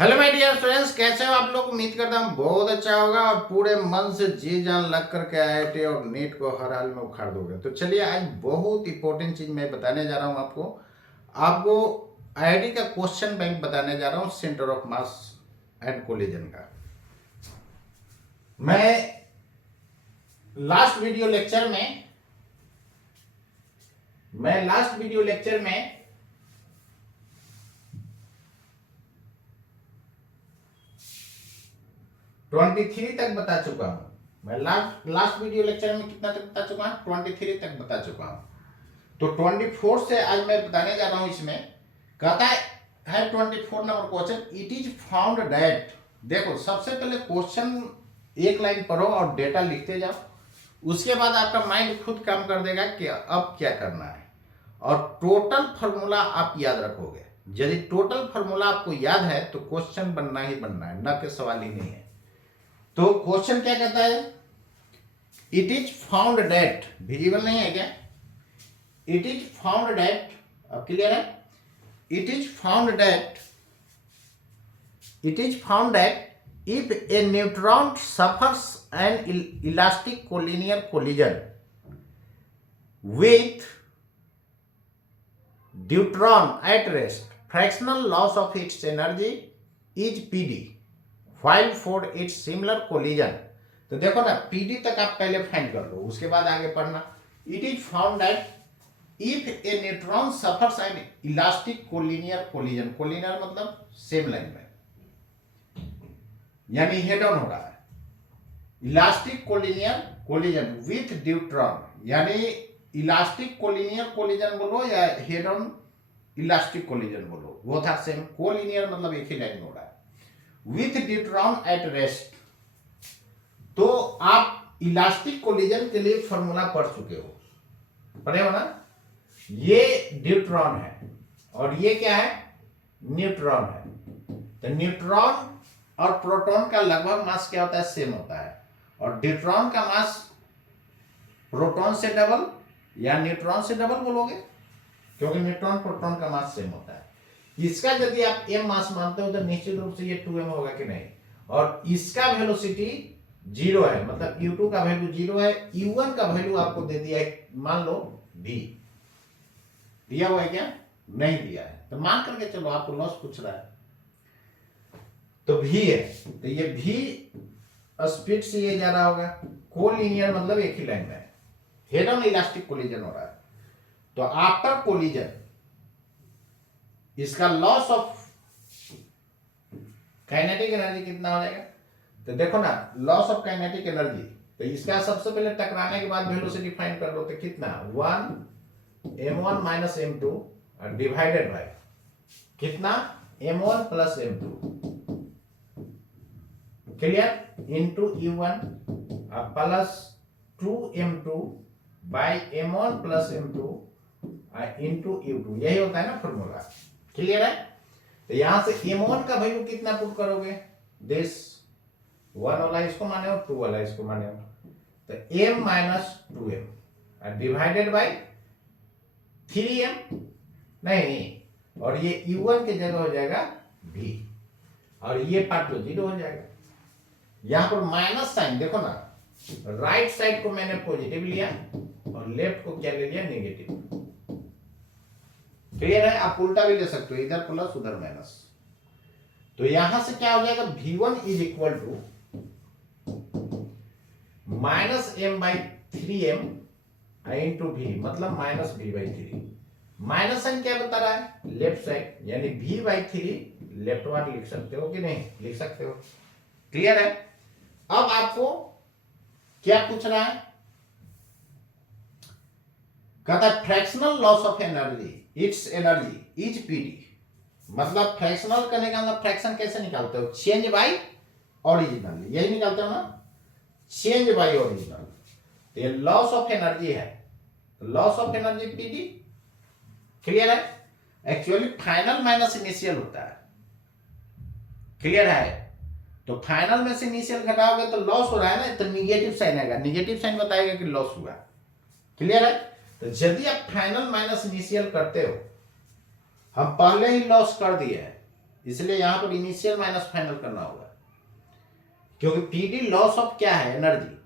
Hello my dear friends, कैसे हो आप लोग। उम्मीद करता हूँ बहुत अच्छा होगा और पूरे मन से जी जान लग करके आईआईटी और नीट को हर हाल में उखाड़ दोगे। तो चलिए, आज बहुत इंपॉर्टेंट चीज मैं बताने जा रहा हूँ आपको आपको आईआईटी का क्वेश्चन बैंक बताने जा रहा हूँ, centre of mass and collision का। मैं लास्ट वीडियो लेक्चर में 23 तक बता चुका हूं। मैं लास्ट वीडियो लेक्चर में कितना तक बता चुका हूं? 23 तक बता चुका हूं। तो 24 से आज मैं बताने जा रहा हूं। इसमें कहता है 24 number question, it is found that. देखो, सबसे पहले क्वेश्चन एक लाइन पढ़ो और डेटा लिखते जाओ। उसके बाद आपका माइंड खुद काम कर देगा कि अब क्या करना है, और टोटल फार्मूला आप याद रखोगे। यदि टोटल फार्मूला आपको याद है तो क्वेश्चन बनना ही बनना है, न कि सवाल ही नहीं है। तो क्वेश्चन क्या कहता है? It is found date, visible नहीं है क्या? इट इज फाउंड डेट, अब क्लियर है? It is found date if a neutron suffers an elastic collinear collision with deuteron at rest, fractional loss of its energy is Pd while for its similar collision। तो देखो ना, PD तक आप पहले find कर लो, उसके बाद आगे पढ़ना। It is found that if A neutron suffers N elastic collinear collision, collinear मतलब सेम लाइन में, यानी हेड ऑन हो रहा है। Elastic collinear collision with deuteron, यानी इलास्टिक कोलिनियर कोलिजन बोलो या हेड ऑन इलास्टिक कोलिजन बोलो, वो था सेम। कोलिनियर मतलब एक ही लाइन में हो रहा है। विथ ड्यूट्रॉन एट रेस्ट, तो आप इलास्टिक कोलिजन के लिए फॉर्मूला पढ़ चुके हो, पढ़े हो ना? ये ड्यूट्रॉन है और ये क्या है? न्यूट्रॉन है। तो न्यूट्रॉन और प्रोटॉन का लगभग मास क्या होता है? सेम होता है। और ड्यूट्रॉन का मास प्रोटॉन से डबल या न्यूट्रॉन से डबल बोलोगे, क्योंकि न्यूट्रॉन प्रोटॉन का मास सेम होता है। इसका यदि आप m मास मानते हो तो निश्चित रूप से ये 2m होगा कि नहीं। और इसका वेलोसिटी 0 है, मतलब u2 का वैल्यू 0 है। u1 का वैल्यू आपको दे दिया है, मान लो v। दिया हुआ है क्या? नहीं दिया है, तो मान करके चलो, आपको लॉस पूछ रहा है तो v है। तो ये v स्पीड से ये जा रहा होगा। कोलिनियर मतलब एक ही लाइन में, हेड ऑन इलास्टिक कोलिजन हो रहा है। तो आफ्टर कोलिजन इसका लॉस ऑफ काइनेटिक एनर्जी कितना हो जाएगा? तो देखो ना, लॉस ऑफ काइनेटिक एनर्जी, तो इसका सबसे पहले टकराने के बाद वेलोसिटी फाइंड कर लो। तो कितना? 1 m1 minus m2 divided by कितना? m1 plus m2, clear? Into u1 plus 2m2 by m1 plus m2 into u2। यही होता है ना फॉर्मूला, क्लियर है? तो यहां से m1 का वैल्यू कितना पुट करोगे? दिस 1 वाला इसको माने हो, 2 वाला इसको माने हो, तो m minus 2m divided by 3m नहीं, और ये u1 के जगह हो जाएगा v, और ये पार्ट तो 0 हो जाएगा। यहां पर माइनस साइन देखो ना, राइट साइड को मैंने पॉजिटिव लिया और लेफ्ट को क्या ले लिया? नेगेटिव। क्लियर है? आप उल्टा भी ले सकते हो, इधर प्लस उधर माइनस। तो यहां से क्या हो जाएगा? v1 is equal to minus m by 3m into v, मतलब minus v by 3। Minus sign क्या बता रहा है? लेफ्ट साइड, यानी v बाई 3 लेफ्ट वार्ड लिख सकते हो कि नहीं? लिख सकते हो। क्लियर है? अब आपको क्या पूछ रहा है? कहता है fractional loss of energy, it's energy is PD. मतलब फ्रैक्शनल करने का मतलब फ्रैक्शन कैसे निकालते हो? चेंज बाय ओरिजिनल, यही निकालते हो ना, चेंज बाय ओरिजिनल। ये लॉस ऑफ एनर्जी है, loss of energy PD. Clear है? एक्चुअली फाइनल माइनस इनिशियल होता है, क्लियर है? तो फाइनल में से इनिशियल घटाओगे तो लॉस हो रहा है ना, तो निगेटिव साइन आएगा, निगेटिव साइन बताएगा कि लॉस हुआ। क्लियर है? तो यदि आप फाइनल माइनस इनिशियल करते हो, हम पहले ही लॉस कर दिए हैं, इसलिए यहां पर इनिशियल माइनस फाइनल करना होगा, क्योंकि पीडी लॉस ऑफ क्या है, एनर्जी।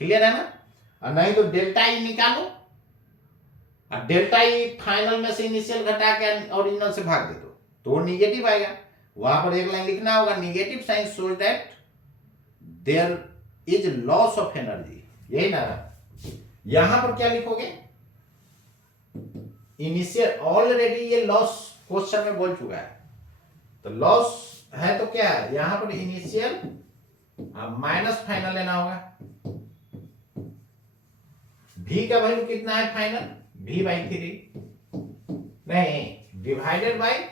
क्लियर है ना? और नहीं तो डेल्टा ई निकालो, और डेल्टा ई फाइनल में से इनिशियल घटा के ओरिजिनल से भाग दे दो तो वो निगेटिव आएगा। वहां पर एक लाइन लिखना होगा, negative sign shows that there is loss of energy, यही ना। यहां पर क्या लिखोगे, इनिशियल, ऑलरेडी ये लॉस क्वेश्चन में बोल चुका है, तो लॉस है तो क्या है, यहां पर इनिशियल माइनस फाइनल लेना होगा। v का वैल्यू कितना है फाइनल, v/3, नहीं, divided by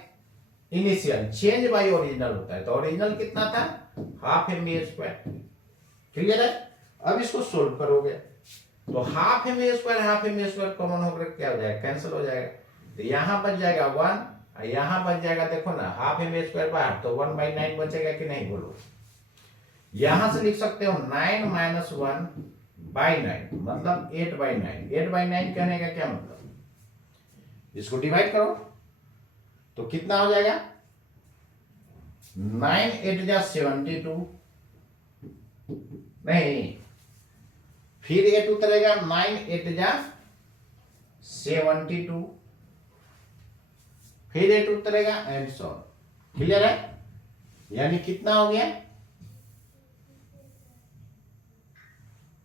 initial, change by original होता है, तो ओरिजिनल कितना था, half M A square. Clear है? अब इसको सोल्व करोगे तो half M A square common होकर क्या हो जाएगा, कैंसिल हो जाएगा, तो यहां बच जाएगा 1, यहां बच जाएगा, देखो ना, हाफ एम ए स्क्वायर बाहर, तो 1/9 बचेगा कि नहीं, बोलो। यहां से लिख सकते हो 9 - 1/9 मतलब 8/9। 8/9 कहने का क्या मतलब, इसको डिवाइड करो तो कितना हो जाएगा, 9 8 जा 72, नहीं, फिर 8 उतरेगा, 9 8 जा 72, फिर 8 उतरेगा एंड सो ऑन। क्लियर है? यानी कितना हो गया,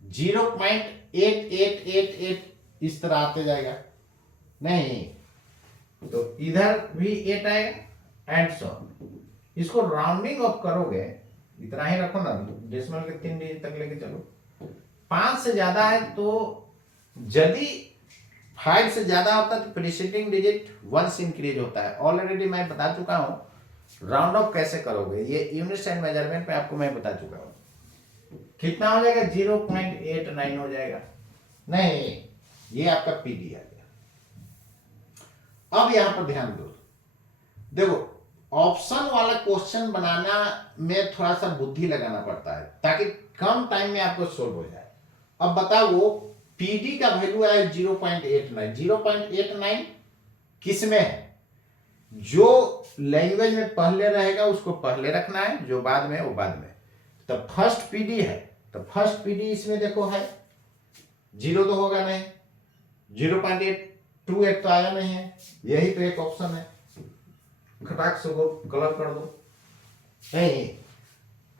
0.8888 इस तरह आते जाएगा, नहीं तो इधर भी 8 आएगा एंड सो ऑन। इसको राउंडिंग ऑफ करोगे, इतना ही रखो ना, डेसिमल के 3 डिजिट तक लेके चलो। 5 से ज्यादा है तो, यदि 5 से ज्यादा होता है तो प्रीसीडिंग डिजिट 1 से इंक्रीज होता है। ऑलरेडी मैं बता चुका हूं राउंड ऑफ कैसे करोगे, ये यूनिट एंड मेजरमेंट पे आपको मैं बता चुका हूं। कितना हो जाएगा, 0.89 हो जाएगा, नहीं, ये आपका पीडी आ गया। अब यहां पर ध्यान दो, देखो ऑप्शन वाला क्वेश्चन बनाना में थोड़ा सा बुद्धि लगाना पड़ता है ताकि कम टाइम में आपको सोल्व हो जाए। अब बताओ, वो पीडी का वैल्यू है 0.89। 0.89 किस में है, जो लैंग्वेज में पहले रहेगा उसको पहले रखना है, जो बाद में वो बाद में। तो फर्स्ट पीडी है, तो फर्स्ट पीडी इसमें देखो है 0 तो होगा नहीं, 0.828 तो आया नहीं है, यही तो एक ऑप्शन है, खटाक से वो कलर कर दो। नहीं,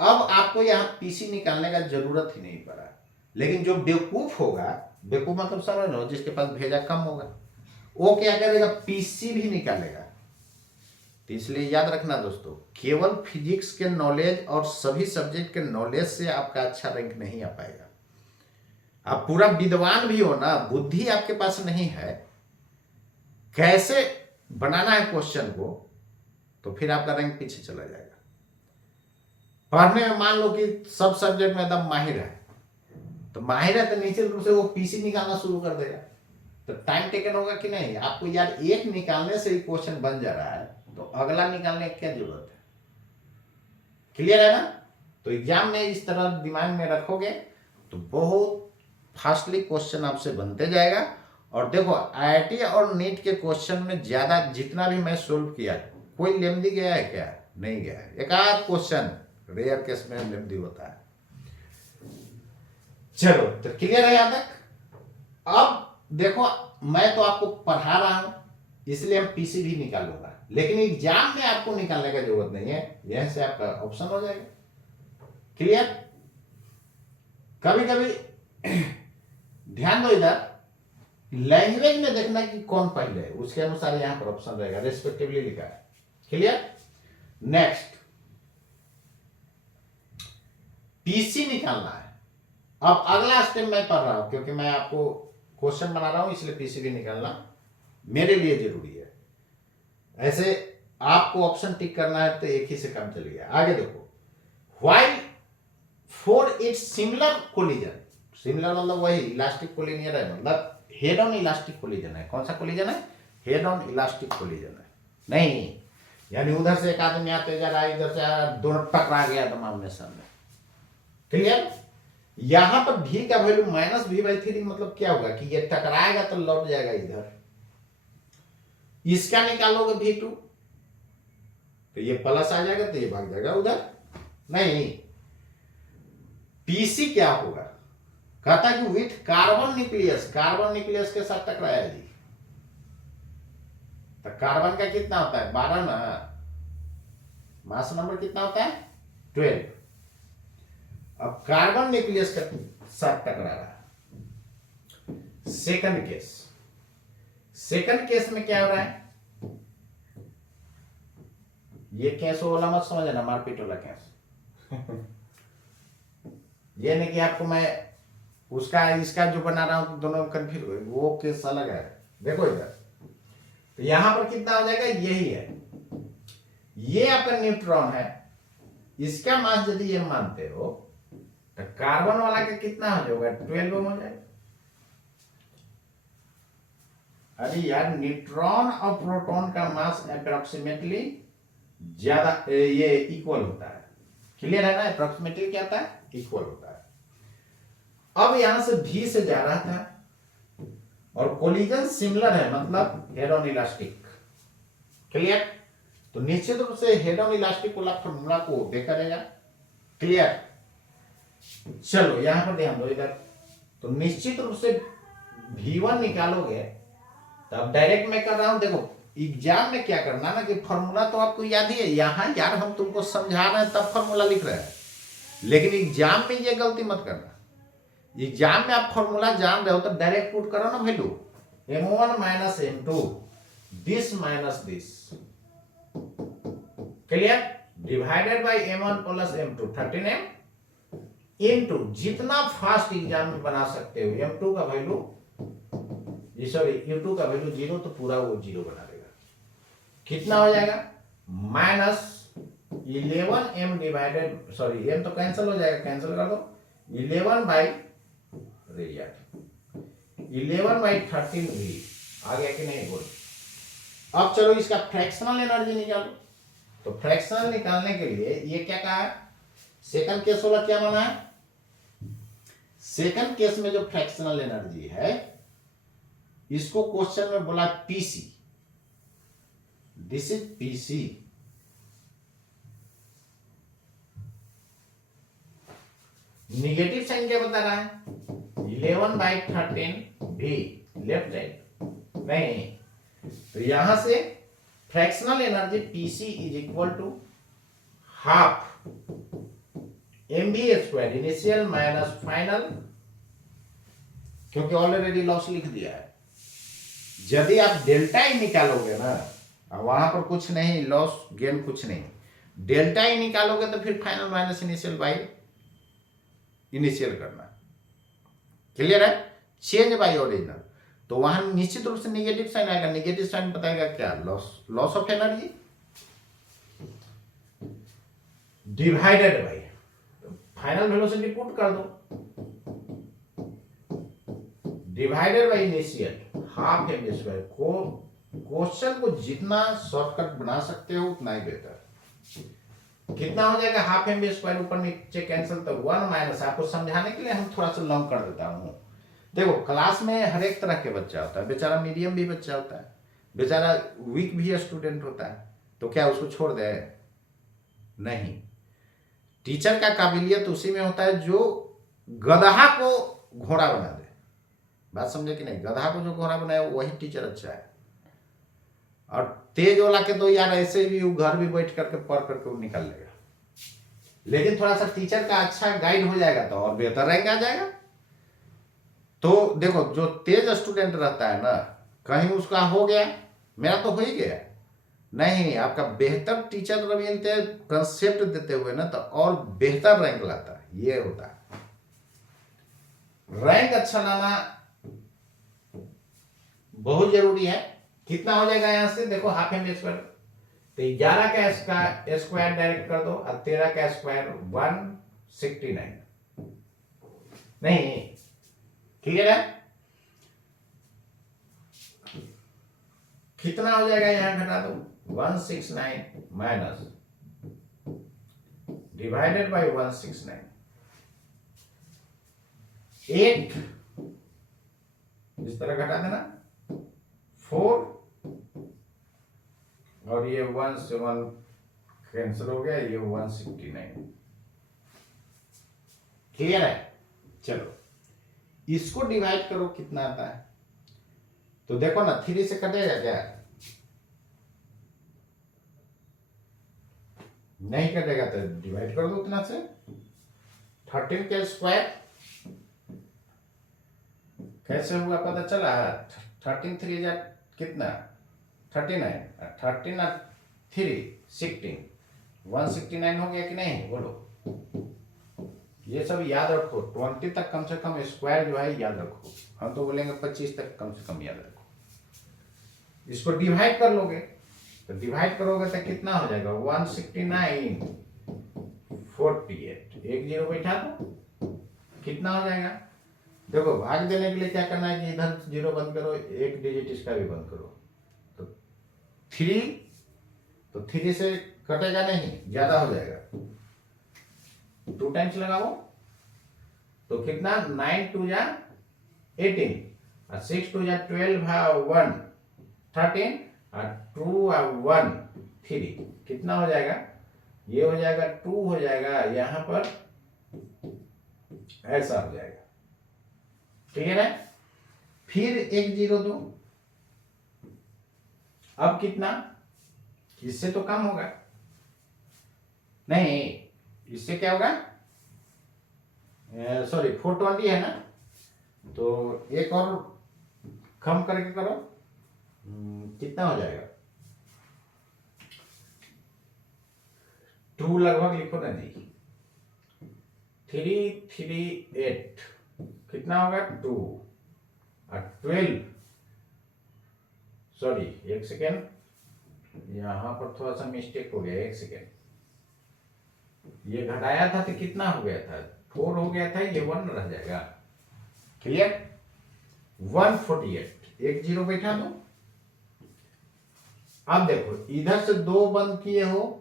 अब आपको यहां पीसी निकालने का जरूरत ही नहीं पड़ा, लेकिन जो बेवकूफ होगा, बेवकूफ मतलब समझ लो जिसके पास भेजा कम होगा, वो क्या करेगा, पीसी भी निकालेगा। तो इसलिए याद रखना दोस्तों, केवल फिजिक्स के नॉलेज और सभी सब्जेक्ट के नॉलेज से आपका अच्छा रैंक नहीं आ पाएगा। आप पूरा विद्वान भी हो ना, बुद्धि आपके पास नहीं है, कैसे बनाना है क्वेश्चन को, तो फिर आपका रैंक पीछे चला जाएगा। पढ़ने में मान लो कि सब सब्जेक्ट में एकदम माहिर है, तो माहिर है तो निश्चित रूप से वो पीसी निकालना शुरू कर देगा, तो टाइम टेकन होगा कि नहीं। आपको यार एक निकालने से ही क्वेश्चन बन जा रहा है, तो अगला निकालने की क्या जरूरत है। क्लियर है ना? तो एग्जाम में इस तरह दिमाग में रखोगे तो बहुत फास्टली क्वेश्चन आपसे बनते जाएगा। और देखो आईआईटी और नीट के क्वेश्चन में ज्यादा जितना भी मैं सोल्व किया, कोई लेंदी गया है क्या, नहीं गया है। एक आध क्वेश्चन रेयर केस में लेंदी होता है। चलो तो क्लियर है यहां तक। अब देखो मैं तो आपको पढ़ा रहा हूं, इसलिए हम पीसी भी निकालूंगा, लेकिन एग्जाम में आपको निकालने का जरूरत नहीं है, यहां से आपका ऑप्शन हो जाएगा। क्लियर? कभी कभी ध्यान दो, इधर लैंग्वेज में देखना कि कौन पहले है, उसके अनुसार यहां पर ऑप्शन रहेगा, रेस्पेक्टिवली लिखा है। क्लियर? नेक्स्ट पीसी निकालना है। अब अगला स्टेप मैं पढ़ रहा हूं, क्योंकि मैं आपको क्वेश्चन बना रहा हूं, इसलिए पीसी भी निकालना मेरे लिए जरूरी है। ऐसे आपको ऑप्शन टिक करना है तो एक ही से काम चलेगा। आगे देखो, while for its similar collision, similar मतलब वही इलास्टिक कोलिनियर है, मतलब हेड ऑन इलास्टिक कोलिजन है। कौन सा कोलिजन है? हेड ऑन इलास्टिक कोलिजन है। नहीं यानी उधर से एक आदमी आते जा रहा है, इधर से दोनों टकरा गया एकदम आमने सामने। क्लियर? यहां पर भी का वैल्यू -v/3 मतलब क्या होगा कि ये टकराएगा तो लौट जाएगा इधर। इसका निकालोगे v2, तो ये प्लस आ जाएगा तो ये भाग जाएगा उधर। नहीं, पीसी क्या होगा, कहता कि विथ कार्बन न्यूक्लियस के साथ टकराया जी। तो कार्बन का कितना होता है 12 ना, मास नंबर कितना होता है 12। अब कार्बन न्यूक्लियस के साथ टकरा रहा है। सेकंड केस में क्या हो रहा है, ये केस वाला मत समझना, मारपीट वाला केस। ये नहीं कि आपको मैं उसका इसका जो बना रहा हूं तो दोनों कंफ्यूज, वो केस अलग है। देखो इधर, तो यहां पर कितना हो जाएगा, यही है, ये आपका न्यूट्रॉन है, इसका मास यदि ये मानते हो तो कार्बन वाला का कितना हो जाएगा 12 हो जाएगा। अरे यार, न्यूट्रॉन और प्रोटॉन का मास अप्रोक्सीमेटली ज्यादा ये इक्वल होता है, क्लियर है ना, अप्रोक्सीमेटली क्या होता है, इक्वल होता है। अब यहां से भी से जा रहा था और कोलिजन सिमिलर है, मतलब हेड-ऑन इलास्टिक, क्लियर। तो निश्चित रूप से हेड-ऑन इलास्टिक वाला फॉर्मूला को देखा रहेगा, क्लियर। चलो यहां पर ध्यान दो इधर, तो निश्चित रूप से V1 निकालोगे, तो अब डायरेक्ट मैं कर रहा हूं, देखो एग्जाम में क्या करना ना कि फॉर्मूला तो आपको याद ही है, यहां यार हम तुमको समझा रहे हैं तब फॉर्मूला लिख रहे हैं, लेकिन एग्जाम में ये गलती मत करना। एग्जाम में आप फॉर्मूला जान रहे हो तो डायरेक्ट पुट करो ना value, m1 minus m2 this minus this, clear, divided by m1 plus m2 13m into, जितना फास्ट एग्जाम में बना सकते हो, m2 का वैल्यू सॉरी u2 का वैल्यू 0 तो पूरा वो 0 बना देगा, कितना हो जाएगा minus 11m divided, sorry m तो कैंसिल हो जाएगा, कैंसिल कर दो, 11 बाई रेडियन, 11 बाई 13 v आ गया कि नहीं बोल। अब चलो इसका फ्रैक्शनल एनर्जी निकालो, तो फ्रैक्शनल निकालने के लिए ये क्या कहा है, सेकंड केस वाला क्या माना है, सेकंड केस में जो फ्रैक्शनल एनर्जी है इसको क्वेश्चन में बोला PC, this is PC. Negative sign क्या बता रहा है, 11 बाई 13 भी लेफ्ट साइड नहीं, तो यहां से fractional energy PC is equal to half mv square initial minus final, क्योंकि ऑलरेडी लॉस लिख दिया है। यदि आप डेल्टा ई निकालोगे ना, वहां पर कुछ नहीं, लॉस गेन कुछ नहीं, डेल्टा ई निकालोगे तो फिर final minus initial by initial करना, क्लियर है, चेंज बाई ओरिजिनल, तो वहां निश्चित रूप से निगेटिव साइन आएगा, निगेटिव साइन बताएगा क्या, loss of energy divided by final velocity put कर दो, divided by initial half M square. को क्वेश्चन को जितना शॉर्टकट बना सकते हो उतना ही बेहतर। कितना हो जाएगा हाफ एम स्क्वायर, ऊपर नीचे कैंसिल, तो 1 माइनस, आपको समझाने के लिए हम थोड़ा सा लॉन्ग कर देता हूं। देखो क्लास में हर एक तरह के बच्चा होता है, बेचारा मीडियम भी बच्चा होता है, बेचारा वीक भी स्टूडेंट होता है, तो क्या उसको छोड़ दे, नहीं। टीचर का काबिलियत उसी में होता है जो गधा को घोड़ा बना दे, बात समझे कि नहीं, गधा को जो घोड़ा बनाए वही टीचर अच्छा है। और तेज वाला के तो यार ऐसे भी वो घर भी बैठ करके पढ़ करके वो निकल लेगा, लेकिन थोड़ा सा टीचर का अच्छा गाइड हो जाएगा तो और बेहतर रैंक आ जाएगा। तो देखो जो तेज स्टूडेंट रहता है ना, कहीं उसका हो गया, मेरा तो हो ही गया, नहीं, आपका बेहतर टीचर मिलते कंसेप्ट देते हुए ना तो और बेहतर रैंक लाता है, ये होता है। रैंक अच्छा लाना बहुत जरूरी है। कितना हो जाएगा यहां से, देखो हाफ एम स्क्वायर, तो 11 का स्क्वायर डायरेक्ट कर दो और 13 का स्क्वायर 169, नहीं, क्लियर है। कितना हो जाएगा यहां घटा दो, 169 माइनस डिवाइडेड बाय 169, 8 इस तरह घटा देना, 4 और ये 1 से 1 कैंसिल हो गया, ये 169। क्लियर है? चलो इसको डिवाइड करो, कितना आता है? तो देखो ना, 3 से कटेगा क्या? नहीं कटेगा तो डिवाइड कर दो उतना से। 13 का स्क्वायर कैसे होगा पता चला? 13 3 जा कितना? 39, 13 और 3 16, 169 हो गया कि नहीं? बोलो। ये सब याद रखो, 20 तक कम से कम स्क्वायर जो है याद रखो। हम तो बोलेंगे 25 तक कम से कम याद रखो। इसको डिवाइड कर लोगे तो डिवाइड करोगे तो कितना हो जाएगा? 169 48, एक जीरो बैठा दो, कितना हो जाएगा? देखो भाग देने के लिए क्या करना है कि इधर जीरो बंद करो, एक डिजिट इसका भी बंद करो। तो 3 से कटेगा नहीं, ज्यादा हो जाएगा। 2 टाइम्स लगाओ तो कितना? 9 2 जा 18 और 6 2 जा 12 1 13 और 2 और 1 3, कितना हो जाएगा? ये हो जाएगा 2 हो जाएगा, यहां पर ऐसा हो जाएगा। क्लियर है? फिर एक जीरो दो, अब कितना? इससे तो कम होगा नहीं, इससे क्या होगा? सॉरी 420 है ना, तो एक और कम करके करो, कितना हो जाएगा? 2 लगभग लिखो ना जी। 338 कितना होगा? 2 और 12, सॉरी एक सेकेंड, यहां पर थोड़ा सा मिस्टेक हो गया, एक सेकेंड। ये घटाया था तो कितना हो गया था? 4 हो गया था, ये 1 रह जाएगा। क्लियर? 148, एक जीरो बैठा दो। अब देखो इधर से 2 बंद किए हो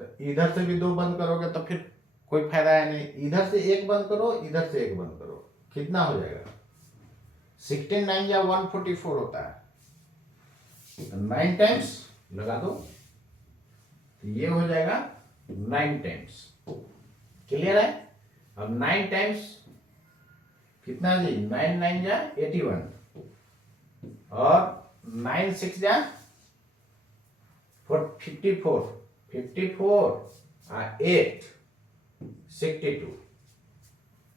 तो इधर से भी 2 बंद करोगे तो फिर कोई फायदा है नहीं। इधर से एक बंद करो, इधर से एक बंद करो, कितना हो जाएगा? 16 9 या 144 होता है, 9 टाइम्स लगा दो तो ये हो जाएगा 9 टाइम्स। क्लियर है? अब 9 टाइम्स कितना जी? 9 9 जा 81 और 9 6 जा 54 54 और 8 62।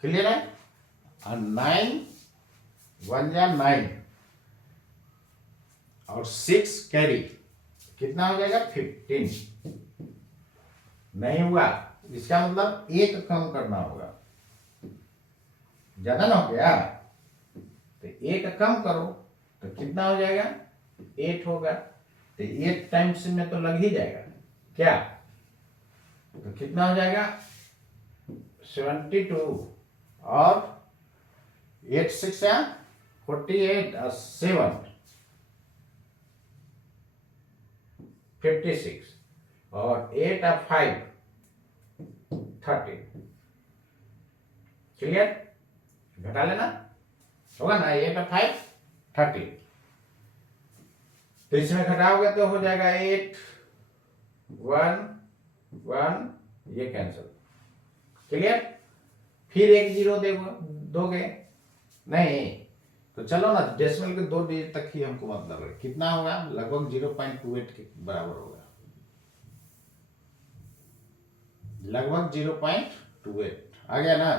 क्लियर है? और 9 1 जा 9 और 6 कैरी, कितना हो जाएगा? 15। नहीं हुआ, इसका मतलब एक कम करना होगा, ज्यादा ना हो गया तो एक कम करो तो कितना हो जाएगा? 8 होगा, तो 8 टाइम्स में तो लग ही जाएगा क्या? तो कितना हो जाएगा? 72 और 8 6 48 और 7 56 और 8 और 5 30। क्लियर? घटा लेना होगा ना, 8 और 5 30। तो इसमें घटाओगे तो हो जाएगा 8 1 1, ये कैंसिल। क्लियर? फिर एक जीरो दोगे नहीं तो चलो ना, डेसिमल के 2 डिजिट तक ही हमको मतलब है। कितना होगा? लगभग 0.28 के बराबर होगा, लगभग 0.28 आ गया ना।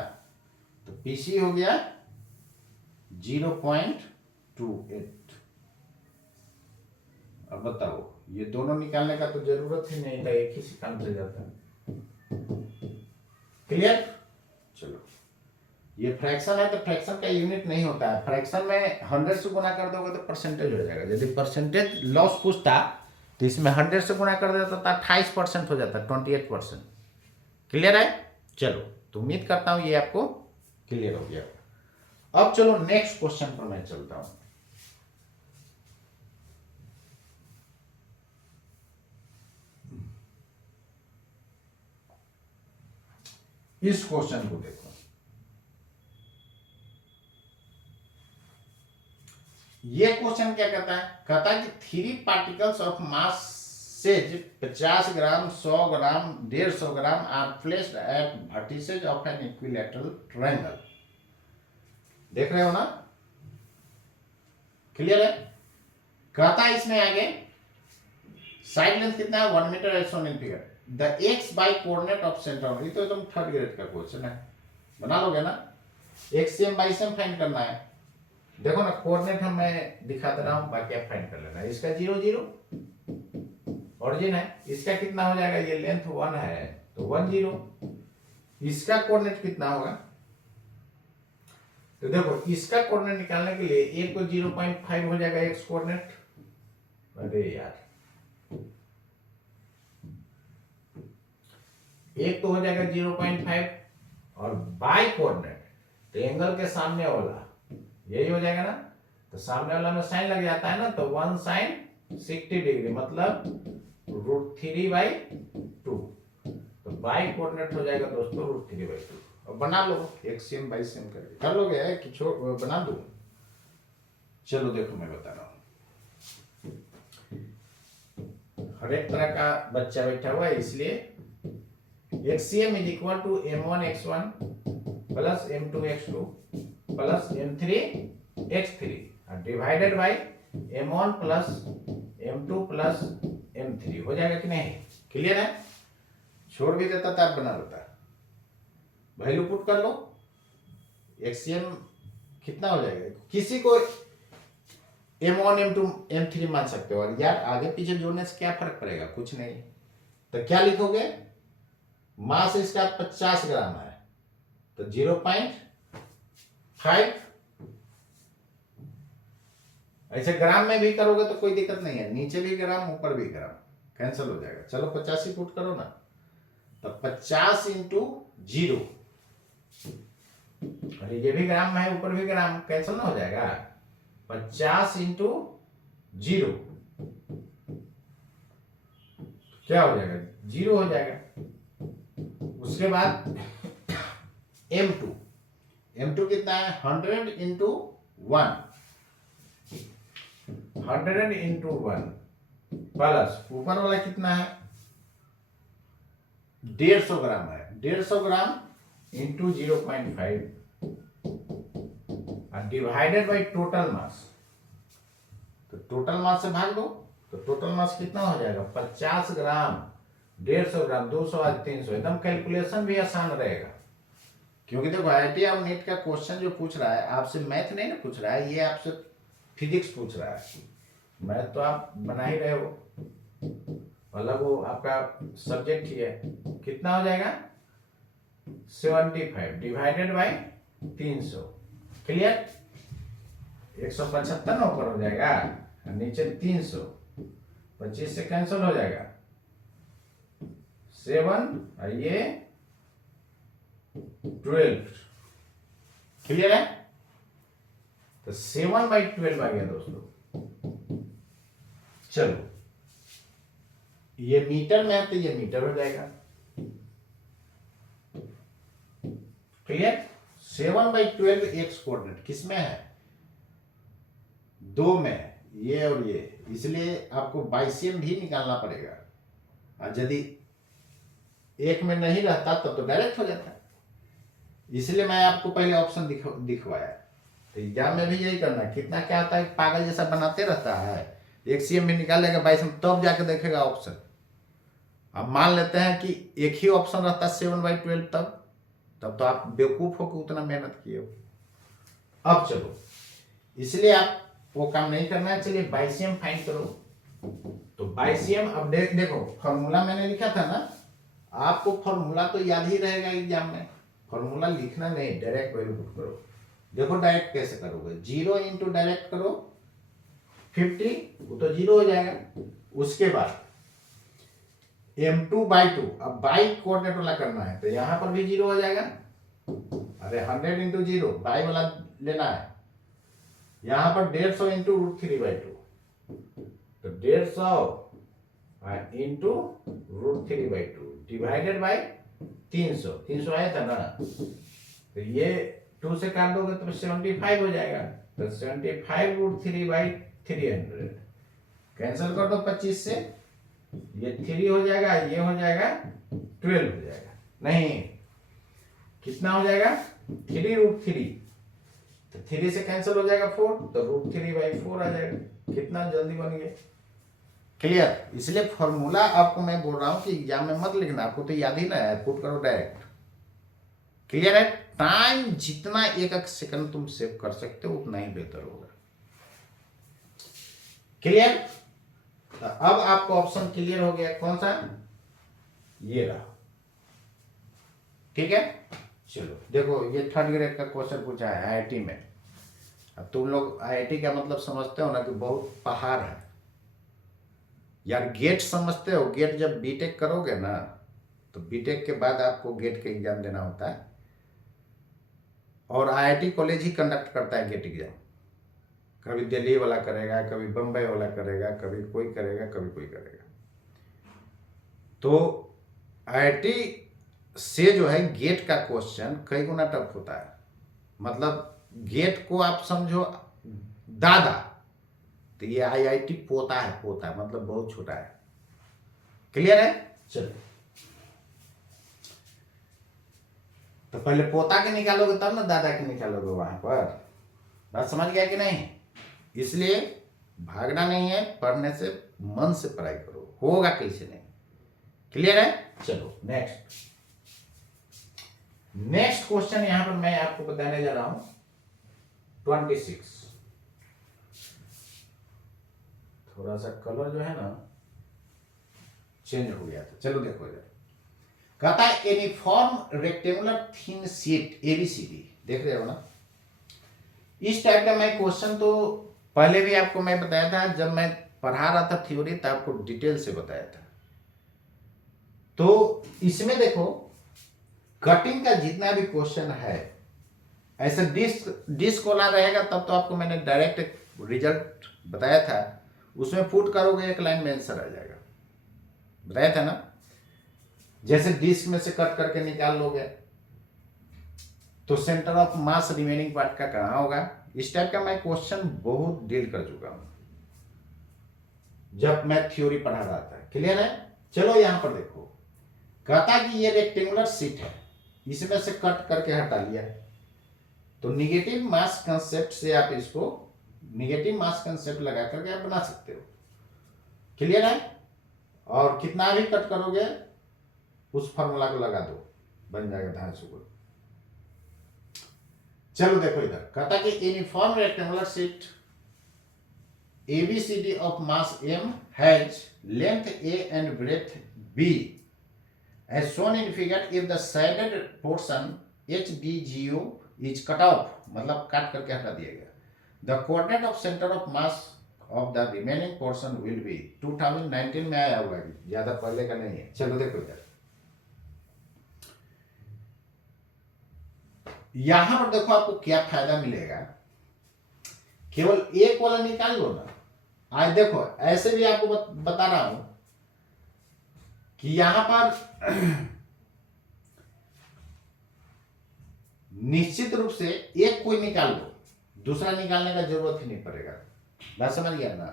तो पीसी हो गया 0.28। अब बताओ, ये दोनों निकालने का तो जरूरत ही नहीं था, एक ही से काम चल जाता है। क्लियर? चलो, ये फ्रैक्शन है तो फ्रैक्शन का यूनिट नहीं होता है। फ्रैक्शन में 100 से गुना कर दोगे तो परसेंटेज हो जाएगा। यदि परसेंटेज लॉस पूछता तो इसमें 100 से गुना कर देता तो 28% हो जाता, 28%। क्लियर है? चलो, तो उम्मीद करता हूं ये आपको क्लियर हो गया। अब चलो नेक्स्ट क्वेश्चन पर मैं चलता हूं। इस क्वेश्चन को देखो, ये क्वेश्चन क्या कहता है? कहता है कि 3 particles of masses 50 gram, 100 gram, 150 gram are placed at vertices of an equilateral triangle. देख रहे हो ना, क्लियर है। कहता है इसमें आगे साइड लेंथ कितना है 1 metre as shown in figure, the X Y coordinate of centre. ये तो एकदम थर्ड ग्रेड का क्वेश्चन है, बना लोगे ना। X same by same find करना है। देखो ना कोऑर्डिनेट हम मैं दिखा दे रहा हूं, बाकी आप फाइंड कर लेना। इसका 0 0 ऑरिजिन है, इसका कितना हो जाएगा, ये लेंथ 1 है तो 1 0। इसका कोऑर्डिनेट कितना होगा, तो देखो इसका कोऑर्डिनेट निकालने के लिए एक को 0.5 हो जाएगा एक्स कोऑर्डिनेट। अरे यार, एक तो हो जाएगा 0.5 और बाई कोऑर्डिनेट तो एंगल के सामने वाला यही हो जाएगा ना, तो सामने वाला में साइन लग जाता है ना, तो 1 sin 60 डिग्री मतलब √3/2। तो बाई कोऑर्डिनेट हो जाएगा दोस्तों √3/2। अब बना लो एक सेम बाई सेम करके, कर लोगे कि बना दो। चलो देखो मैं बता रहा हूं, हर एक तरह का बच्चा बैठा हुआ है, इसलिए XCM is equal to M1 x1 plus M2 x2 plus M3 x3 divided by M1 plus M2 plus M3 हो जाएगा कि नहीं, क्लियर है। छोड़ भी देता था, आप बना लेता, वैल्यू पुट कर लो। XCM कितना हो जाएगा, किसी को M1 M2 M3 मान सकते हो, और यार आगे पीछे जोड़ने से क्या फर्क पड़ेगा, कुछ नहीं। तो क्या लिखोगे, मास इसका 50 ग्राम है तो 0.5, ऐसे ग्राम में भी करोगे तो कोई दिक्कत नहीं है, नीचे भी ग्राम ऊपर भी ग्राम, कैंसिल हो जाएगा। चलो 50 ही पुट करो ना, तो 50 इंटू 0, अरे ये भी ग्राम में है ऊपर भी ग्राम, कैंसिल ना हो जाएगा। 50 इंटू 0 क्या हो जाएगा, 0 हो जाएगा। उसके बाद M2 कितना है 100 इंटू 1, 100 इंटू 1 प्लस ऊपर वाला कितना है 150 ग्राम है, 150 gram into 0.5 divided by total mass. तो टोटल मास से भाग दो, तो टोटल मास कितना हो जाएगा 50 ग्राम, 150 ग्राम, 200 आज 300। एकदम कैलकुलेशन भी आसान रहेगा, क्योंकि देखो IIT और नीट का क्वेश्चन जो पूछ रहा है आपसे मैथ नहीं ना पूछ रहा है, ये आपसे फिजिक्स पूछ रहा है। मैथ तो आप बना ही रहे हो, मतलब वो आपका सब्जेक्ट ही है। कितना हो जाएगा 75 डिवाइडेड बाई 300, क्लियर। 175 ना ऊपर हो जाएगा, नीचे 300, 25 से कैंसिल हो जाएगा 7 और ये 12, क्लियर है। तो 7/12 आ गया दोस्तों। चलो ये मीटर में है तो ये मीटर हो जाएगा, क्लियर। 7/12 एक्स कोऑर्डिनेट किसमें है, 2 में है, ये और ये, इसलिए आपको बाइसियम भी निकालना पड़ेगा, और यदि एक में नहीं रहता तब तो डायरेक्ट हो जाता है। इसलिए मैं आपको पहले ऑप्शन दिखवाया। तो एग्जाम में भी यही करना है, कितना क्या होता है पागल जैसा बनाते रहता है, XCM भी निकालेगा बाइसियम तब जाके देखेगा ऑप्शन। अब मान लेते हैं कि एक ही ऑप्शन रहता है 7/12, तब तो आप बेवकूफ हो कि उतना मेहनत किए हो। अब चलो, इसलिए आप वो काम नहीं करना है। चलिए बाइसियम फाइंड करो। तो बाइसियम अब देखो फॉर्मूला मैंने लिखा था ना, आपको फॉर्मूला तो याद ही रहेगा एग्जाम में, फॉर्मूला लिखना नहीं, डायरेक्ट वैल्यू पुट करो। देखो डायरेक्ट कैसे करोगे, 0 इंटू डायरेक्ट करो 50, वो तो 0 हो जाएगा। उसके बाद M2/2, अब बाई कोऑर्डिनेट वाला करना है तो यहां पर भी 0 हो जाएगा। अरे 100 इंटू 0 बाई वाला लेना है, यहां पर 150 इंटू √3/2, तो 150 इंटू √3/2 डिवाइडेड बाई 300 आया था ना, तो ये 2 से काट दोगे तो 75 हो जाएगा। तो 75 √3/300 कैंसिल कर दो 25 से, ये 3 हो जाएगा, ये हो जाएगा 12 हो जाएगा। नहीं, कितना हो जाएगा 3√3, तो 3 से कैंसिल हो जाएगा 4, तो √3/4 आ जाएगा। कितना जल्दी बन गया। क्लियर। इसलिए फॉर्मूला आपको मैं बोल रहा हूं कि एग्जाम में मत लिखना, आपको तो याद ही ना है, पुट करो डायरेक्ट। क्लियर है। टाइम जितना एक एक सेकंड तुम सेव कर सकते हो उतना ही बेहतर होगा। क्लियर। तो अब आपको ऑप्शन क्लियर हो गया, कौन सा, ये रहा। ठीक है। चलो देखो, ये 3rd ग्रेड का क्वेश्चन पूछा है आईआईटी में। अब तुम लोग आईआईटी का मतलब समझते हो ना कि बहुत पहाड़ है यार। गेट समझते हो, गेट जब बीटेक करोगे ना तो बीटेक के बाद आपको गेट का एग्जाम देना होता है, और आईआईटी कॉलेज ही कंडक्ट करता है गेट एग्जाम। कभी दिल्ली वाला करेगा, कभी बम्बई वाला करेगा, कभी कोई करेगा, कभी कोई करेगा। तो आईआईटी से जो है गेट का क्वेश्चन कई गुना टफ होता है। मतलब गेट को आप समझो दादा, तो ये आईआईटी पोता है, पोता है मतलब बहुत छोटा है। क्लियर है। चलो, तो पहले पोता के निकालोगे तब ना दादा के निकालोगे वहां पर। बात समझ गया कि नहीं। इसलिए भागना नहीं है, पढ़ने से मन से पढ़ाई करो, होगा कैसे नहीं। क्लियर है। चलो नेक्स्ट क्वेश्चन यहां पर मैं आपको बताने जा रहा हूं 26। थोड़ा सा कलर जो है ना चेंज हो गया था। चलो देखो इधर, कहता है uniform rectangular thin sheet ABCD, देख रहे हो ना। इस टाइप का मैं क्वेश्चन तो पहले भी आपको मैं बताया था, जब मैं पढ़ा रहा था थ्योरी तो आपको डिटेल से बताया था। तो इसमें देखो, कटिंग का जितना भी क्वेश्चन है, ऐसे डिस्क वाला रहेगा तब तो आपको मैंने डायरेक्ट रिजल्ट बताया था, उसमें पुट करोगे एक लाइन में आंसर आ जाएगा, बताया था ना। जैसे डिस्क में से कट करके निकाल लोगे तो centre of mass remaining part का कहां होगा। इस टाइप का मैं क्वेश्चन बहुत डील कर चुका हूं जब मैं थ्योरी पढ़ा रहा था। क्लियर है। चलो यहां पर देखो, कहता कि ये रेक्टेंगुलर शीट है, इसमें से कट करके हटा लिया है, तो निगेटिव मास कंसेप्ट से आप इसको निगेटिव मास कंसेप्ट लगा करके आप बना सकते हो। क्लियर है। और कितना भी कट करोगे उस फॉर्मूला को लगा दो, बन जाएगा 250। चलो देखो इधर, कहता कि uniform rectangular sheet ABCD of mass M has length A and breadth B as shown in figure. If the shaded portion HDGO is cut off, मतलब काट करके हटा दिया गया, the coordinate of center of mass of the remaining portion will be 2019 में आया हुआ है, ज्यादा पहले का नहीं है। चलो देखो इधर, यहां पर देखो आपको क्या फायदा मिलेगा, केवल एक वाला निकाल लो ना। आज देखो ऐसे भी आपको बता रहा हूं कि यहां पर निश्चित रूप से एक कोई निकाल लो, दूसरा निकालने का जरूरत ही नहीं पड़ेगा। बात समझ गया ना।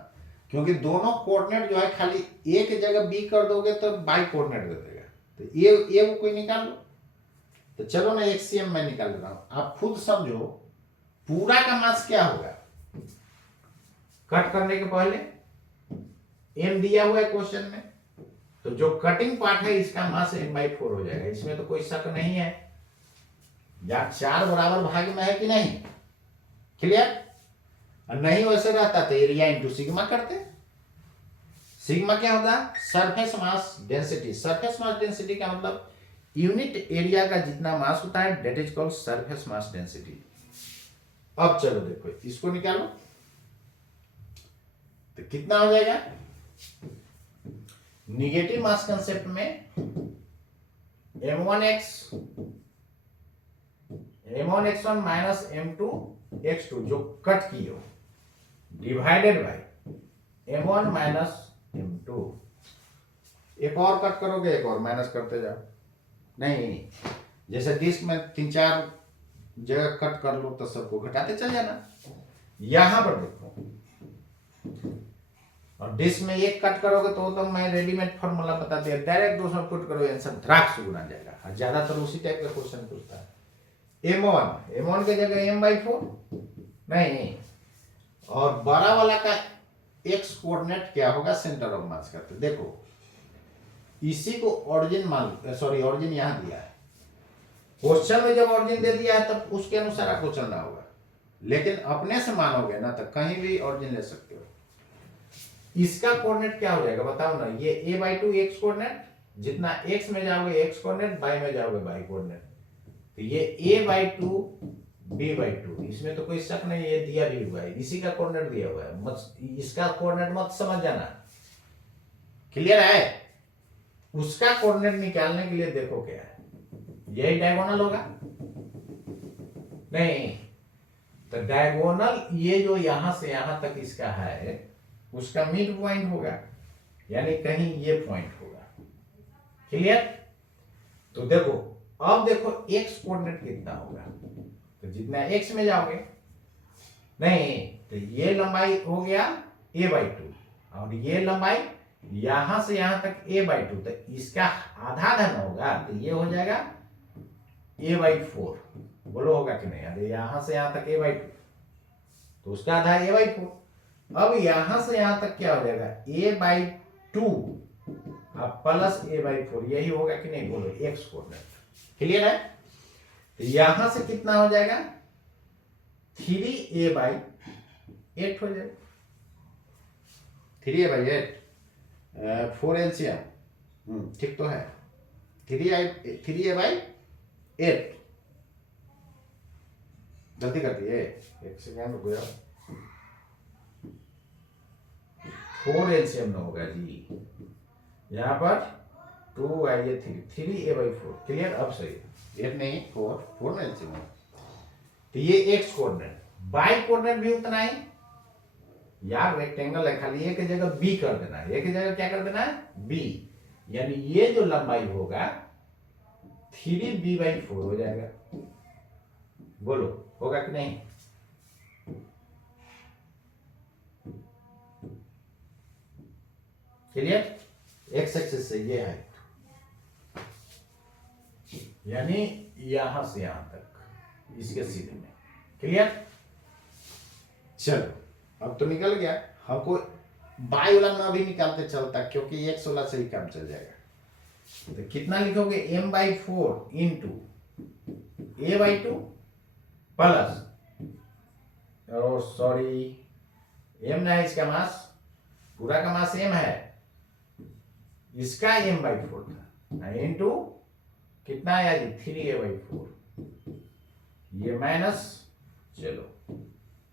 क्योंकि दोनों कोऑर्डिनेट जो है खाली एक जगह बी कर दोगे तो बाई कोऑर्डिनेट दे देगा, तो ये वो कोई निकाल लो। तो चलो ना एक्ससीएम मैं निकाल रहा हूं, आप खुद समझो पूरा का मास क्या होगा। कट करने के पहले एम दिया हुआ है क्वेश्चन में, तो जो कटिंग पार्ट है इसका मास M/4 हो जाएगा, इसमें तो कोई शक नहीं है। या 4 बराबर भाग में है कि नहीं। क्लियर। नहीं वैसे रहता तो एरिया इंटू सिग्मा करते। सिग्मा क्या होगा, surface mass density. Surface mass density का मतलब यूनिट एरिया का जितना मास होता है, that is called surface mass density. अब चलो देखो इसको निकालो, तो कितना हो जाएगा। निगेटिव मास कंसेप्ट में m1x1 माइनस m2x2 जो कट की हो, divided by m1 minus m2। एक और कट करोगे, एक और माइनस करते जाओ। नहीं, जैसे डिस्क में 3-4 जगह कट कर लो तो सबको घटाते चल जाना। यहां पर देखो, और डिस्क में एक कट करोगे तो मैं रेडीमेड फॉर्मूला बता दिया, डायरेक्ट 200 पुट करो, आंसर धड़ाक से गुना जाएगा। और ज्यादातर उसी टाइप का क्वेश्चन पूछता है। m1 की जगह m/4 नहीं, और बड़ा वाला का एक्स कोऑर्डिनेट क्या होगा, सेंटर ऑफ मास का। तो देखो इसी को ऑरिजिन ऑरिजिन यहां दिया है, क्वेश्चन में जब ऑरिजिन दे दिया है तब उसके अनुसार आपको चलना होगा, लेकिन अपने से मानोगे ना तो कहीं भी ऑरिजिन ले सकते हो। इसका कोऑर्डिनेट क्या हो जाएगा बताओ ना, ये a/2 एक्स कोऑर्डिनेट, जितना x में जाओगे x कोऑर्डिनेट, y में जाओगे y कोऑर्डिनेट, तो ये a/2 b/2, इसमें तो कोई शक नहीं, ये दिया भी हुआ है, इसी का कोऑर्डिनेट दिया हुआ है, मत इसका कोऑर्डिनेट मत समझ जाना, क्लियर है। उसका कोऑर्डिनेट निकालने के लिए देखो क्या है, यही डायगोनल होगा नहीं, तो डायगोनल ये जो यहां से यहां तक इसका है उसका मिड पॉइंट होगा, यानी कहीं ये पॉइंट होगा, क्लियर। तो देखो अब देखो x कोऑर्डिनेट कितना होगा, तो जितना x में जाओगे नहीं, तो ये लंबाई हो गया a/2 और ये लंबाई यहां से यहां तक a/2, तो इसका आधा आधा होगा, तो ये हो जाएगा a/4, बोलो होगा कि नहीं, अरे यहां से यहां तक a/2 तो उसका आधा a/4। अब यहां से यहां तक क्या हो जाएगा a/2 प्लस a/4, यही होगा कि नहीं, बोलो x कोऑर्डिनेट, क्लियर है। तो यहां से कितना हो जाएगा 3a/8 हो जाएगा, 3a/8 4 एलसीएम, ठीक तो है, 3a/8 जल्दी करती है, एक सेकेंड रुको यार, 4 एलसीएम में होगा जी, यहाँ पर 2 आइए 3a/4, क्लियर। अब सही, 8 नहीं 4 में एलसीएम, तो ये एक्स कोऑर्डिनेट, वाई कोऑर्डिनेट भी उतना ही यार, रेक्टेंगल है, खाली एक जगह बी कर देना है, एक जगह क्या कर देना है बी, यानी ये जो लंबाई होगा 3b/4 हो जाएगा, बोलो होगा कि नहीं। क्लियर, एक्स एक्सिस से ये है, यानी यहां से यहां तक इसके सीधे में, क्लियर। चलो अब तो निकल गया, हमको बाई वाला ना भी निकालते चलता, क्योंकि एक्स वाला से ही काम चल जाएगा। तो कितना लिखोगे m/4 इंटू a/2 प्लस, और सॉरी m ना है, इसका मास, पूरा का मास m है, इसका m/4 था, इंटू कितना आया जी 3a/4, ये माइनस, चलो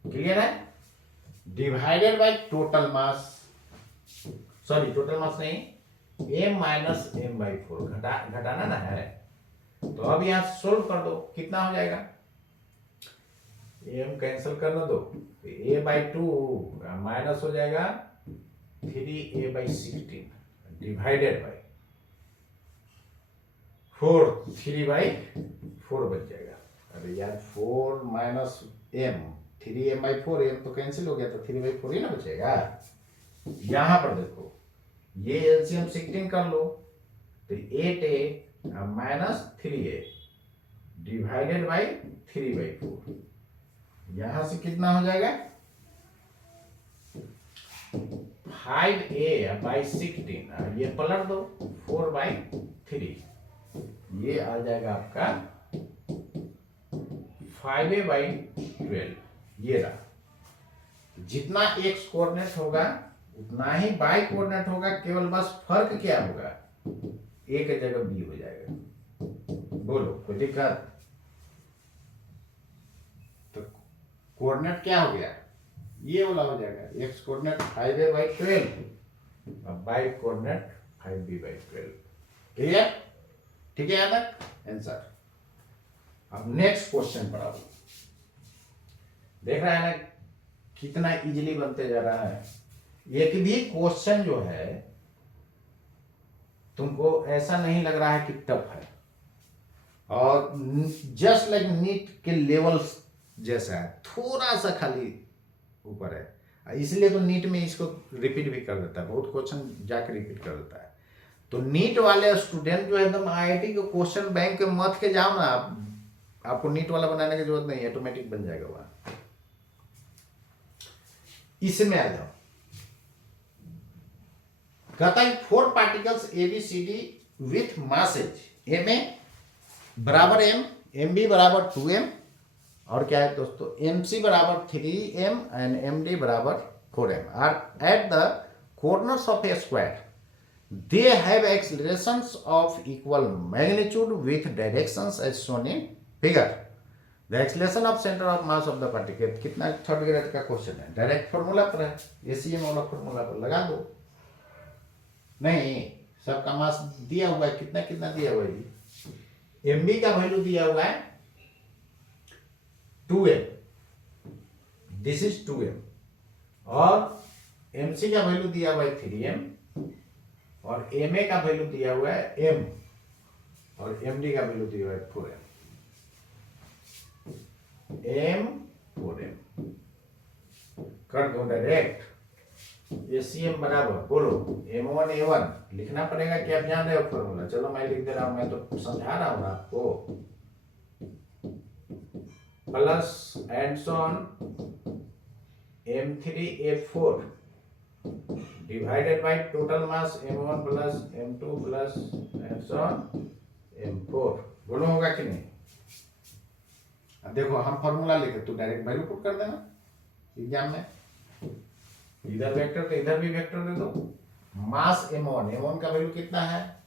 क्लियर है, divided by total mass, sorry total mass नहीं, m माइनस m/4, घटाना ना है, तो अब यहां सोल्व कर दो, कितना हो जाएगा, m कैंसिल करना दो, a/2 माइनस हो जाएगा 3a/16 डिवाइडेड बाय 4, 3/4 बच जाएगा। अरे यार 4 माइनस m, 3m/4, m तो कैंसिल हो गया, तो 3/4 ही ना बचेगा। यहां पर देखो ये एलसीएम 16 कर लो, तो 8a minus 3a divided by 3/4, यहां से कितना हो जाएगा 5a/16, ये पलट दो 4/3, ये आ जाएगा आपका 5a/12, ये रहा। जितना x कोऑर्डिनेट होगा उतना ही y कोऑर्डिनेट होगा, केवल बस फर्क क्या होगा, एक जगह b हो जाएगा, बोलो कोई दिक्कत। तो कोऑर्डिनेट क्या हो गया, ये वाला हो जाएगा, x कोऑर्डिनेट 5a/12 और y कोऑर्डिनेट 5b/12, क्लियर, ठीक है, यहाँ तक आंसर। अब नेक्स्ट क्वेश्चन पर आओ, देख रहा है ना कितना इजीली बनते जा रहा है। एक भी क्वेश्चन जो है तुमको ऐसा नहीं लग रहा है कि टफ है, और जस्ट लाइक नीट के लेवल जैसा है, थोड़ा सा खाली ऊपर है। इसलिए तो नीट में इसको रिपीट भी कर देता है, बहुत क्वेश्चन जाके रिपीट कर देता है। तो नीट वाले स्टूडेंट जो एकदम आईआईटी के क्वेश्चन बैंक के मत के जाओ ना, आपको नीट वाला बनाने की जरूरत नहीं है, ऑटोमेटिक बन जाएगा वहां। इसमें आ जाओ, कहता है 4 particles ABCD with masses Ma बराबर m, Mb बराबर 2m, और क्या है दोस्तों, Mc बराबर 3m एंड Md बराबर 4m are at the corners of a square. They have accelerations of equal magnitude with directions as shown in figure. The acceleration of center of mass of the particle, कितना third grade का question है, direct formula पर है, ACM वाला formula पर लगा दो। नहीं, सबका मास दिया हुआ है, कितना कितना दिया हुआ है। MB का वैल्यू दिया हुआ है 2m, दिस इज 2m, और MC का वैल्यू दिया हुआ है 3m, और Ma का वैल्यू दिया हुआ है m, और Md का वैल्यू दिया हुआ है 4m। m 4m कर दो डायरेक्ट। ACM बराबर बोलो M1 A1 लिखना पड़ेगा कि आप जान रहे हो फॉर्मूला, चलो मैं लिख दे रहा हूं, मैं तो समझा रहा हूं आपको। Plus and so on M3 A4 divided by total mass M1 plus M2 plus and so on M4। बोलो होगा कि नहीं। अब देखो हम फॉर्मूला लिखे तो डायरेक्ट वैल्यू पुट कर देना एग्जाम में, इधर वेक्टर तो इधर भी वेक्टर दे दो। मास M1 का वैल्यू कितना है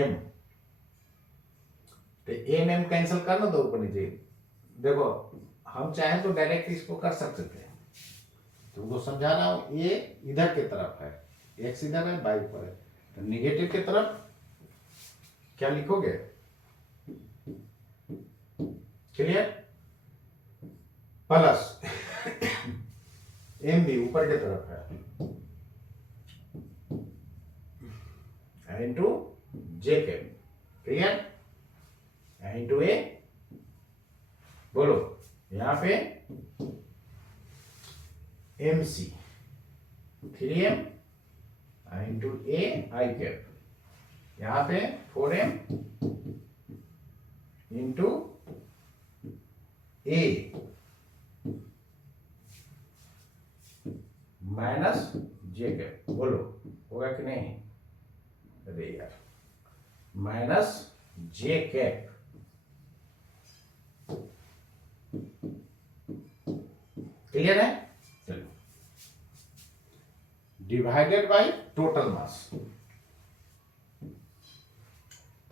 M, तो M कैंसिल करना दो ऊपर नीचे। देखो हम चाहें तो डायरेक्ट इसको कर सकते थे, तुमको समझा रहा हूं। ये इधर की तरफ है, x इधर है, y ऊपर है, तो निगेटिव की तरफ क्या लिखोगे, क्लियर, प्लस MB ऊपर की तरफ है into J cap, clear, into A। बोलो यहां पे MC 3m into A I cap, यहां पे 4m into A minus J cap. बोलो होगा कि नहीं, अरे यार, माइनस J कैप, क्लियर है। चलो डिवाइडेड बाय टोटल मास,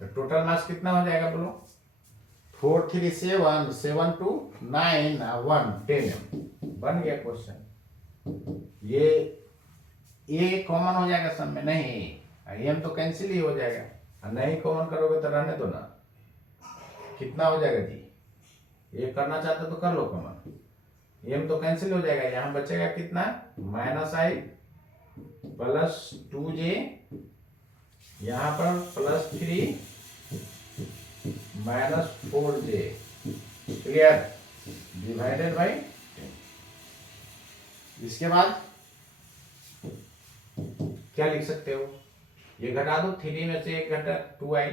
तो टोटल मास कितना हो जाएगा बोलो, 4 3 7 7 2 9 1 10m। बन गया क्वेश्चन। ये कॉमन हो जाएगा सब में, नहीं m तो कैंसिल ही हो जाएगा, और नहीं कॉमन करोगे तो रहने दो ना। कितना हो जाएगा जी, ये करना चाहते तो कर लो कॉमन, m तो कैंसिल हो जाएगा, यहां बचेगा कितना, माइनस i प्लस 2j, यहां पर plus 3 minus 4j, clear, divided by 10। इसके बाद क्या लिख सकते हो, ये घटा दो, 3 में से 1 घटा 2i,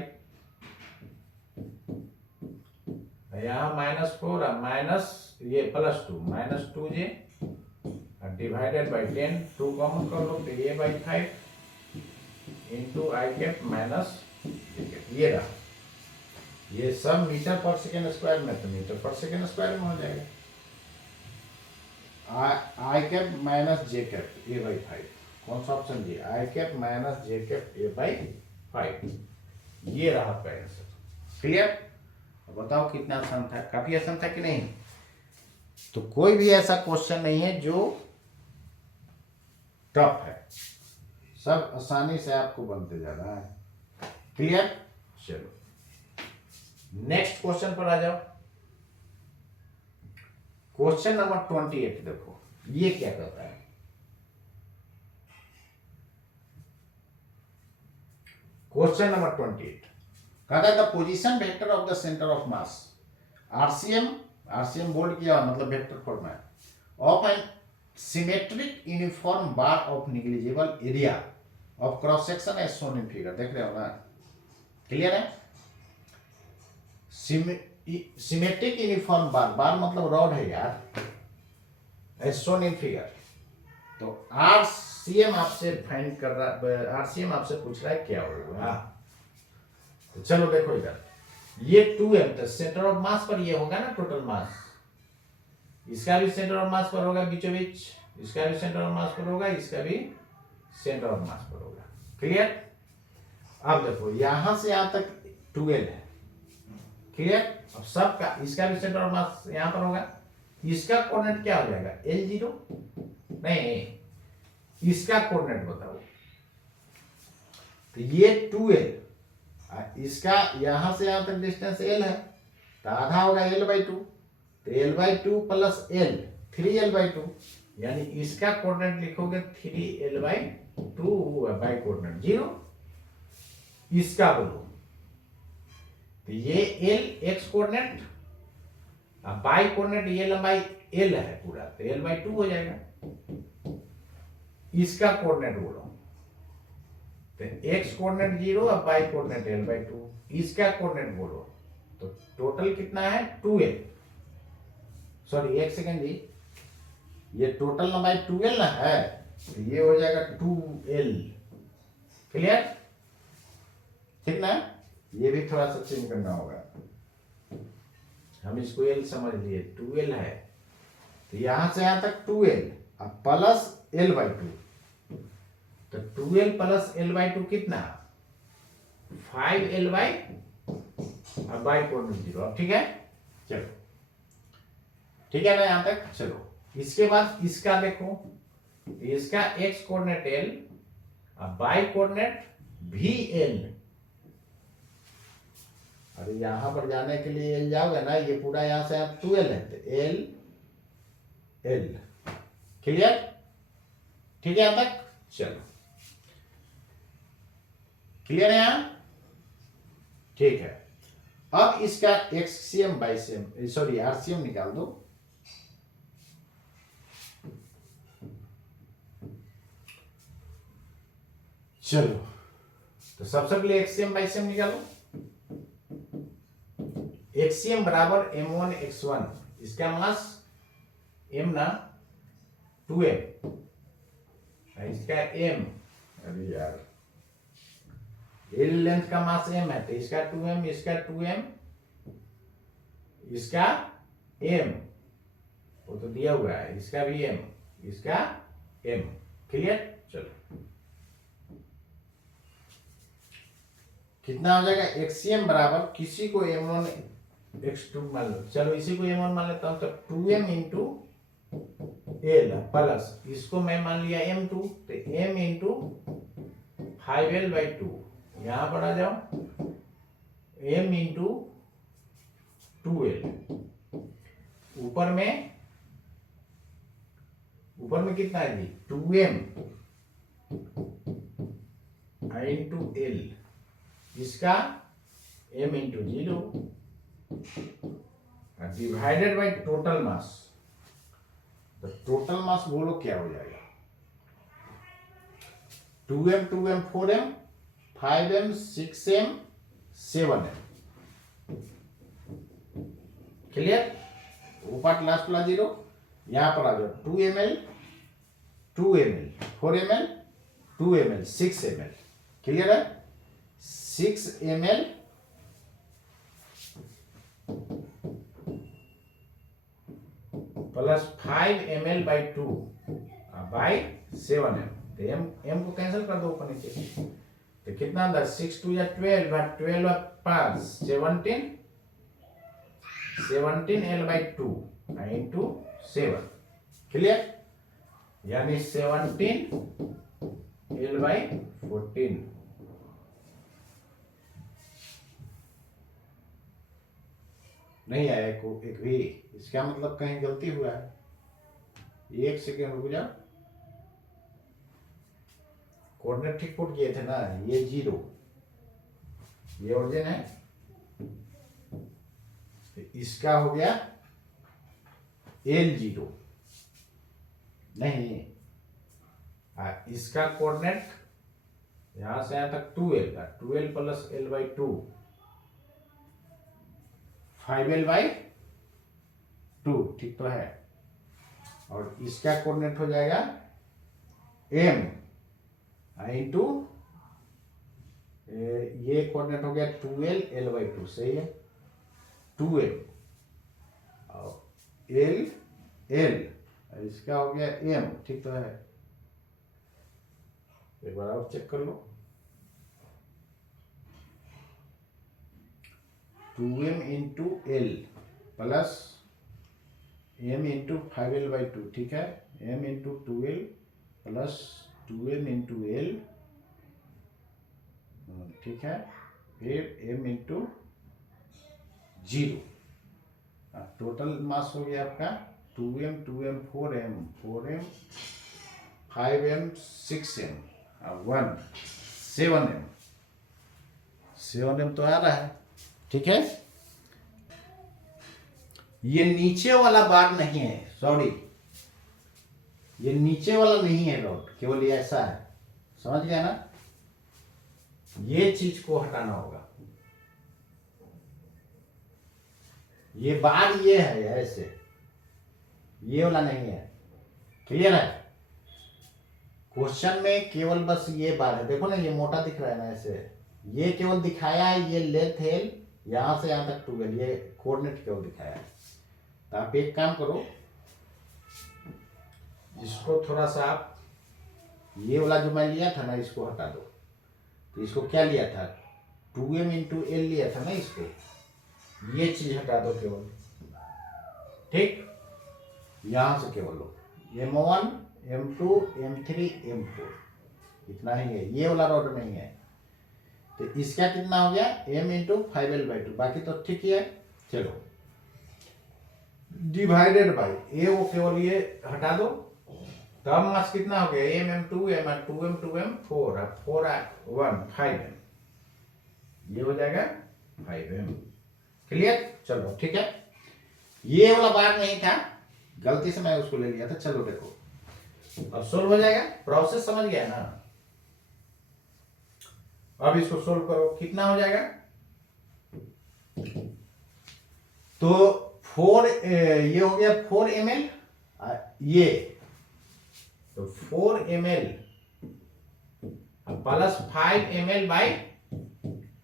यहां -4 माइनस ये +2 -2j डिवाइडेड बाय 10, 2 कॉमन कर लो तो a by 5 into I cap minus ये रहा। ये सब मीटर पर सेकेंड स्क्वायर में, तो मीटर पर सेकेंड स्क्वायर में हो जाएगा। I cap minus J cap a by 5, कौन सा ऑप्शन जी, I cap minus J cap a by 5, ये रहा आपका आंसर, क्लियर। बताओ कितना आसान था, काफी आसान था कि नहीं। तो कोई भी ऐसा क्वेश्चन नहीं है जो टफ है, सब आसानी से आपको बनते जा रहा है, क्लियर। चलो नेक्स्ट क्वेश्चन पर आ जाओ। क्वेश्चन नंबर 28 देखो, ये क्या कहता है। क्वेश्चन नंबर 28 कहता है the position vector of the centre of mass, RCM bold किया मतलब वेक्टर फॉर्म है, of an symmetric uniform bar of negligible area of cross section as shown in figure. देख रहे हो ना, क्लियर है। सिमेट्रिक यूनिफॉर्म बार, बार मतलब रॉड है यार, एज शोन इन फिगर। तो आरसीएम आपसे फाइंड कर रहा, आरसीएम आपसे पूछ रहा है क्या होगा। तो चलो देखो इधर, ये 2m तो सेंटर ऑफ मास पर ये होगा ना टोटल मास, इसका भी सेंटर ऑफ मास पर होगा बीचों बीच, इसका भी सेंटर ऑफ मास पर होगा, इसका भी सेंटर ऑफ मास पर होगा। क्लियर। अब देखो यहां से यहां तक 12 है, क्लियर। अब सबका, इसका भी सेंटर ऑफ मास यहां पर होगा, इसका कोऑर्डिनेट क्या हो जाएगा L0, नहीं इसका कोऑर्डिनेट बताओ। तो ये 2L, इसका यहां से यहां तक डिस्टेंस L है, तो आधा होगा L/2, तो L/2 प्लस L 3L/2, यानी इसका कोऑर्डिनेट लिखोगे 3L/2 बाई कोऑर्डिनेट 0। इसका बोलो, तो ये L x coordinate, by coordinate ये लंबाई L है पूरा, तो L/2 हो जाएगा। इसका कोऑर्डिनेट बोलो, तो x कोऑर्डिनेट 0 और y कोऑर्डिनेट L/2। इसका कोऑर्डिनेट बोलो, तो टोटल कितना है 2L, सॉरी एक सेकंड जी, ये टोटल लंबाई 2L ना है, तो ये हो जाएगा 2L। क्लियर, ठीक ना। ये भी थोड़ा सा चेंज करना होगा, हम इसको L समझ लिए, 2L है, तो यहां से यहां तक 2L अब प्लस L/2, तो 2L प्लस L/2 कितना 5L अब बाई कोऑर्डिनेट 0। अब ठीक है, चलो ठीक है ना यहां तक। चलो इसके बाद इसका देखो, इसका x कोऑर्डिनेट L अब बाई कोऑर्डिनेट भी L। अरे यहां पर जाने के लिए L जाओगे ना, ये पूरा यहां से आप 2L है, तो L L। क्लियर, ठीक है यहां तक। चलो क्लियर है यहां, ठीक है। अब इसका एक्ससीएम बाईसीएम सॉरी आरसीएम निकाल दो। चलो तो सबसे पहले एक्ससीएम बाईसीएम निकालो। एक्ससीएम बराबर m1 x1, इसका मास m ना 2m, इसका m, अरे यार L लेंथ का मास m है, तो इसका 2m, इसका 2m, इसका m, वो तो दिया हुआ है, इसका भी m, इसका m। क्लियर। चलो कितना हो जाएगा, एक्ससीएम बराबर किसी को m1 x2 मान लो, चलो इसी को m1 मान लेता हूं, तो 2m इंटू L प्लस इसको मैं मान लिया m2, तो m इंटू 5L/2, यहां पर आ जाओ m इंटू 2L, ऊपर में कितना है जी 2m इंटू L, इसका m into 0 divided by total mass. तो टोटल मास बोलो क्या हो जाएगा, 2m 2m 4m 5m 6m 7m। Clear, ऊपर लास्ट प्लस 0, यहां पर आ जाओ 2ml 2ml 4ml 2ml 6ml। Clear है, 6ml plus 5ml/2 by 7m, तो m को कैंसिल कर दो ऊपर नीचे, तो कितना अंदर 6 2 या 12, 12 5 17, 17L/2 इंटू 7। क्लियर, यानी 17L/14। नहीं आया एक भी, इसका मतलब कहीं गलती हुआ है। एक सेकेंड रुक जाओ, कोऑर्डिनेट ठीक पुट किए थे ना, ये 0, ये ओरिजिन है, तो इसका हो गया L0, नहीं, इसका कोऑर्डिनेट यहां से यहां तक 2l का, 2l plus l by 2, 5l by 2, ठीक तो है। और इसका कोऑर्डिनेट हो जाएगा m इंटू, ये कोऑर्डिनेट हो गया 2l l बाई 2, सही है, 2l और l l, इसका हो गया m, ठीक तो है। एक बार और चेक कर लो, 2m into l plus m into 5l by 2, ठीक है, m into 2l plus 2m into l, ठीक है, फिर m इंटू 0, टोटल मास हो गया आपका 2m 2m 4m 4m 5m 6m 1 7m, 7m तो आ रहा है, ठीक है। ये नीचे वाला बार नहीं है, सॉरी, ये नीचे वाला नहीं है रॉड, केवल ये ऐसा है, समझ गया ना। ये चीज को हटाना होगा, ये बार ये है ऐसे, ये वाला नहीं है, क्लियर है। क्वेश्चन में केवल बस ये बार है, देखो ना ये मोटा दिख रहा है ना ऐसे, ये केवल दिखाया है, ये लेंथ है यहां से यहां तक 2l, ये कोऑर्डिनेट केवल दिखाया है। तो आप एक काम करो, इसको थोड़ा सा आप, ये वाला जो मैं लिया था ना इसको हटा दो। तो इसको क्या लिया था, 2m इंटू l लिया था ना, इसको ये चीज हटा दो केवल, ठीक, यहां से केवल लो m1 m2 m3 m4, इतना ही है, ये वाला रॉड नहीं है। तो इसका कितना हो गया m इंटू 5l बाई 2, बाकी तो ठीक ही है। चलो डिवाइडेड बाई ए, वो केवल ये हटा दो, तब मास कितना हो गया m m2 m 2m 2m 4 4 1 5m, ये हो जाएगा 5m, क्लियर। चलो ठीक है, ये वाला बार नहीं था, गलती से मैं उसको ले लिया था। चलो देखो अब सोल्व हो जाएगा, प्रोसेस समझ गया ना। अब इसको सोल्व करो, कितना हो जाएगा, तो 4 ये हो गया 4 ml, ये तो 4 ml plus 5 ml by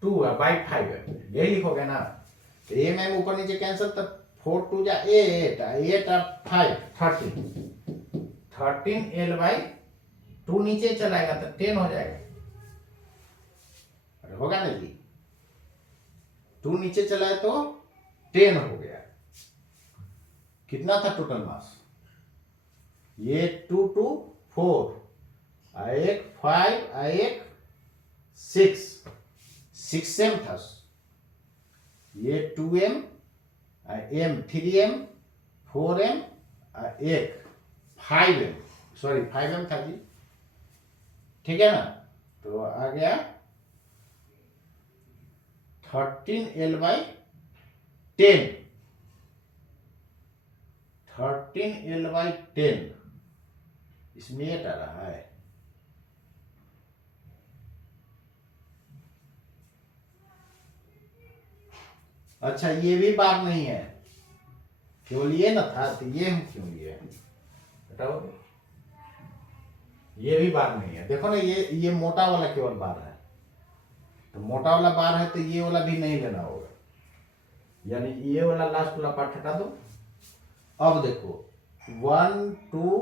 2 by 5m, यही लिखोगे ना। तो mm ऊपर नीचे कैंसिल, तो 4 2 जा 8 8 5 13 l बाई 2 नीचे चलाएगा तो 10 हो जाएगा, होगा ना जी, 2 नीचे चलाए तो 10 हो गया। कितना था टोटल मास, ये 2 2 4 एक 5 एक 6 6m था, ये 2m m 3m 4m एक 5m, सॉरी 5m था जी, ठीक है ना। तो आ गया 13l बाई 10, 13l बाई 10, इसमें ये आ रहा है। अच्छा ये भी बार नहीं है, केवल ये ना था, तो ये हम क्यों लिए, बताओ, ये भी बार नहीं है। देखो ना ये मोटा वाला केवल बार है, तो मोटा वाला बार है तो ये वाला भी नहीं लेना होगा, यानी ये वाला लास्ट वाला पार्ट हटा दो। अब देखो 1 2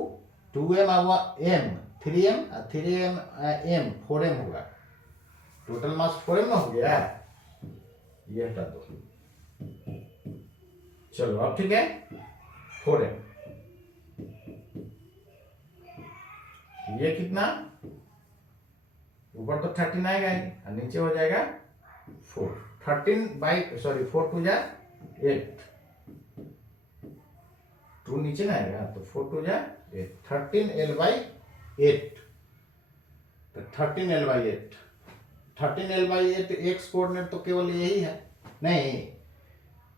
2m m 3m 3m m 4m होगा, टोटल मास 4m में हो गया, ये हटा दो। चलो अब ठीक है, 4m, ये कितना, ऊपर तो 13 आएगा ही, और नीचे हो जाएगा 4, 13 बाई, सॉरी 4 2 जा 8, 2 नीचे ना आएगा तो 4 2 जा 8, 13l बाई 8, तो 13l by 8, 13l by 8 x coordinate तो केवल यही है, नहीं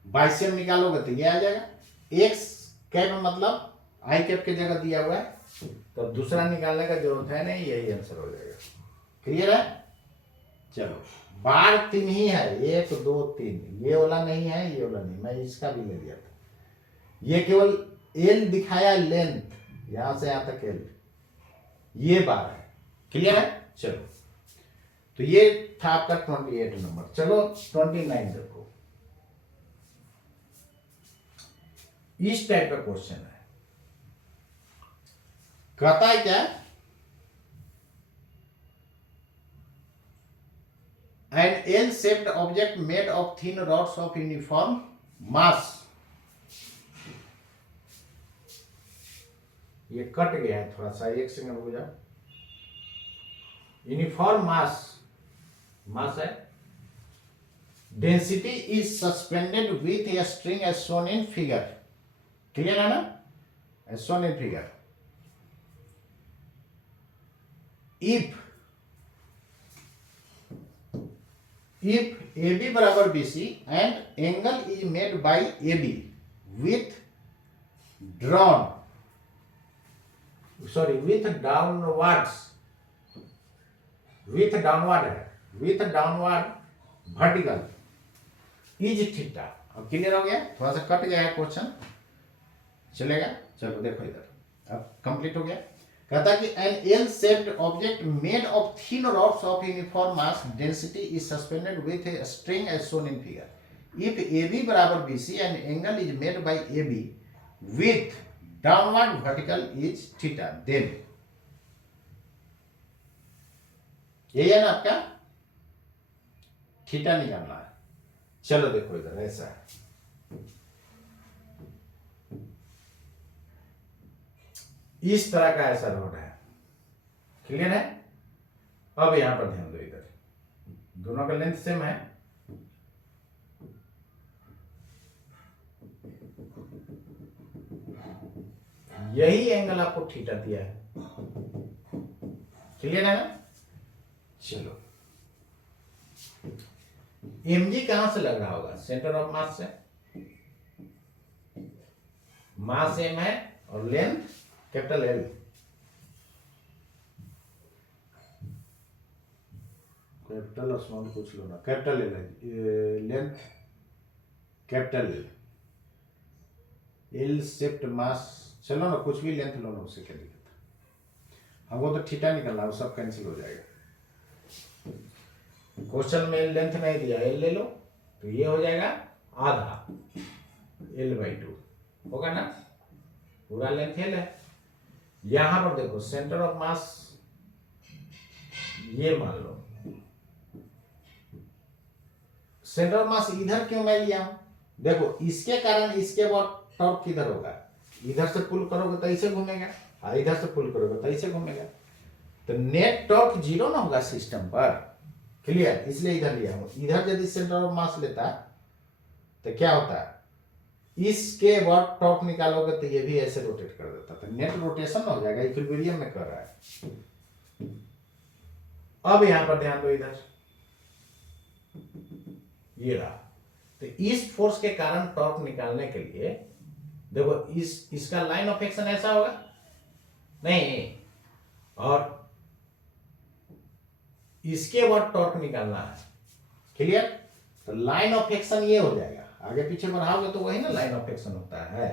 बाइसेम निकालोगे तो ये आ जाएगा। एक्स कैप मतलब आई कैप की जगह दिया हुआ है तो दूसरा निकालने का जरूरत है नहीं, यही आंसर हो जाएगा। क्लियर है? चलो, बार 3 ही है, 1 2 3, ये वाला नहीं है, ये वाला नहीं, मैं इसका भी ले लिया था। ये केवल एल दिखाया, लेंथ यहां से यहां तक एल, ये बार है। क्लियर है? चलो, तो ये था आपका 28 नंबर। चलो 29 देखो, इस टाइप का क्वेश्चन है। कहता है क्या, an L-shaped object made of thin rods of uniform mass, ये कट गया है थोड़ा सा, एक सेकंड हो जाओ। यूनिफॉर्म मास, मास है, density is suspended with a string as shown in figure. Clear है ना? As shown in figure. If AB बराबर BC and angle is made by AB with drawn, sorry, with downwards, with downward है, with downward vertical is theta. अब clear हो गया? थोड़ा सा cut गया है क्वेश्चन, चलेगा? चलो देखो इधर, अब कंप्लीट हो गया। कहता कि an L-shaped object made of thin rods of uniform mass density is suspended with a string as shown in figure. If AB बराबर BC and angle is made by AB with downward vertical is theta, then यही है ना आपका, theta निकालना है। चलो देखो इधर, ऐसा है, इस तरह का ऐसा रोड है। क्लियर है? अब यहां पर ध्यान दो, इधर दोनों का लेंथ सेम है, यही एंगल आपको थीटा दिया है। क्लियर है ना? चलो, mg कहां से लग रहा होगा? सेंटर ऑफ मास से। मास m है और लेंथ कैपिटल L, कैपिटल और स्मॉल पूछ लो ना, कैपिटल L है, लेंथ कैपिटल L शेप्ड मास। चलो ना, कुछ भी लेंथ लो ना, उससे क्या दिक्कत है, हमको तो थीटा निकलना, वो सब कैंसिल हो जाएगा। क्वेश्चन में लेंथ नहीं दिया, L ले लो, तो ये हो जाएगा आधा L/2 होगा ना, पूरा लेंथ L है। यहां पर देखो, सेंटर ऑफ मास ये मान लो, सेंटर ऑफ मास इधर क्यों मैं लिया हूं? देखो, इसके कारण इसके बाद टॉर्क किधर होगा? इधर से पुल करोगे तो ऐसे घूमेगा, और इधर से पुल करोगे तो ऐसे घूमेगा, तो नेट टॉर्क 0 ना होगा सिस्टम पर। क्लियर? इसलिए इधर लिया हूं। इधर यदि सेंटर ऑफ मास लेता तो क्या होता है, इसके बाद टॉर्क निकालोगे तो ये भी ऐसे रोटेट कर देता, तो नेट रोटेशन हो जाएगा, इक्विलिब्रियम में कर रहा है। अब यहां पर ध्यान दो, इधर ये रहा, तो इस फोर्स के कारण टॉर्क निकालने के लिए देखो, इसका लाइन ऑफ एक्शन ऐसा होगा नहीं, और इसके बाद टॉर्क निकालना है। क्लियर? तो लाइन ऑफ एक्शन ये हो जाएगा, आगे पीछे बढ़ाओगे तो वही ना लाइन ऑफ एक्शन होता है,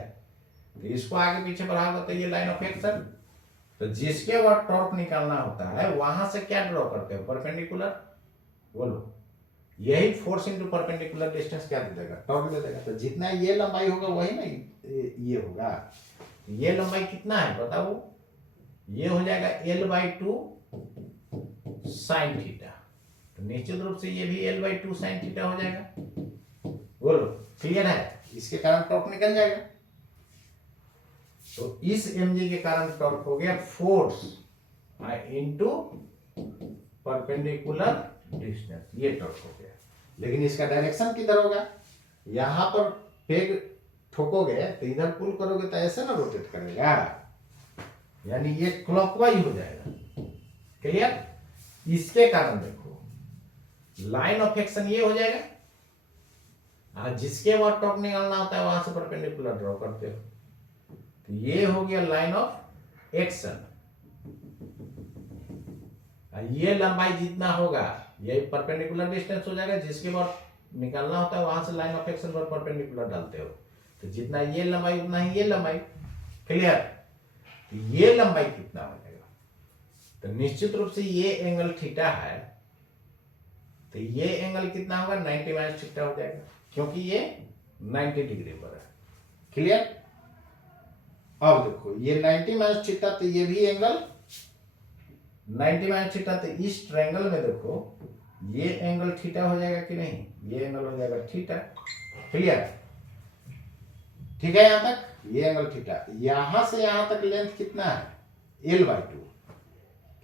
तो इसको आगे पीछे बढ़ाओगे तो ये लाइन ऑफ एक्शन। तो जिसके बाद टॉर्क निकालना होता है, वहां से क्या ड्रॉ करते हो? परपेंडिकुलर। बोलो, यही फोर्स इंटू परपेंडिकुलर डिस्टेंस क्या दे देगा? टॉर्क दे देगा। तो जितना ये लंबाई होगा वही ना ये होगा। ये लंबाई कितना है बताओ? ये हो जाएगा L/2 साइन थीटा, तो निश्चित रूप से ये भी L/2 साइन थीटा हो जाएगा। बोलो, क्लियर है? इसके कारण टॉर्क निकल जाएगा। तो इस mg के कारण टॉर्क हो गया फोर्स इनटू परपेंडिकुलर डिस्टेंस, ये टॉर्क हो गया। लेकिन इसका डायरेक्शन किधर होगा? यहां पर पेग ठोकोगे तो इधर पुल करोगे तो ऐसे ना रोटेट करेगा, यानी ये क्लॉकवाइज हो जाएगा। क्लियर? इसके कारण देखो, लाइन ऑफ एक्शन ये हो जाएगा, जिसके बाद टॉर्क निकालना होता है वहां से परपेंडिकुलर ड्रॉ करते हो, तो ये हो गया लाइन ऑफ एक्शन, ये लंबाई जितना होगा ये परपेंडिकुलर डिस्टेंस हो जाएगा, जिसके बाद निकालना होता है वहां से लाइन ऑफ एक्शन पर परपेंडिकुलर डालते हो, तो जितना ये लंबाई उतना ही ये लंबाई। क्लियर? तो ये लंबाई कितना हो जाएगा, तो निश्चित रूप से ये एंगल थीटा है, तो ये एंगल कितना होगा 90 माइनस थीटा हो जाएगा, क्योंकि ये 90 डिग्री पर है। क्लियर? अब देखो ये 90 माइनस थीटा, तो ये भी एंगल 90 माइनस थीटा, तो इस ट्रायंगल में देखो ये एंगल थीटा हो जाएगा कि नहीं, ये एंगल हो जाएगा थीटा। क्लियर? ठीक है, यहां तक ये एंगल थीटा, यहां से यहां तक लेंथ कितना है L/2।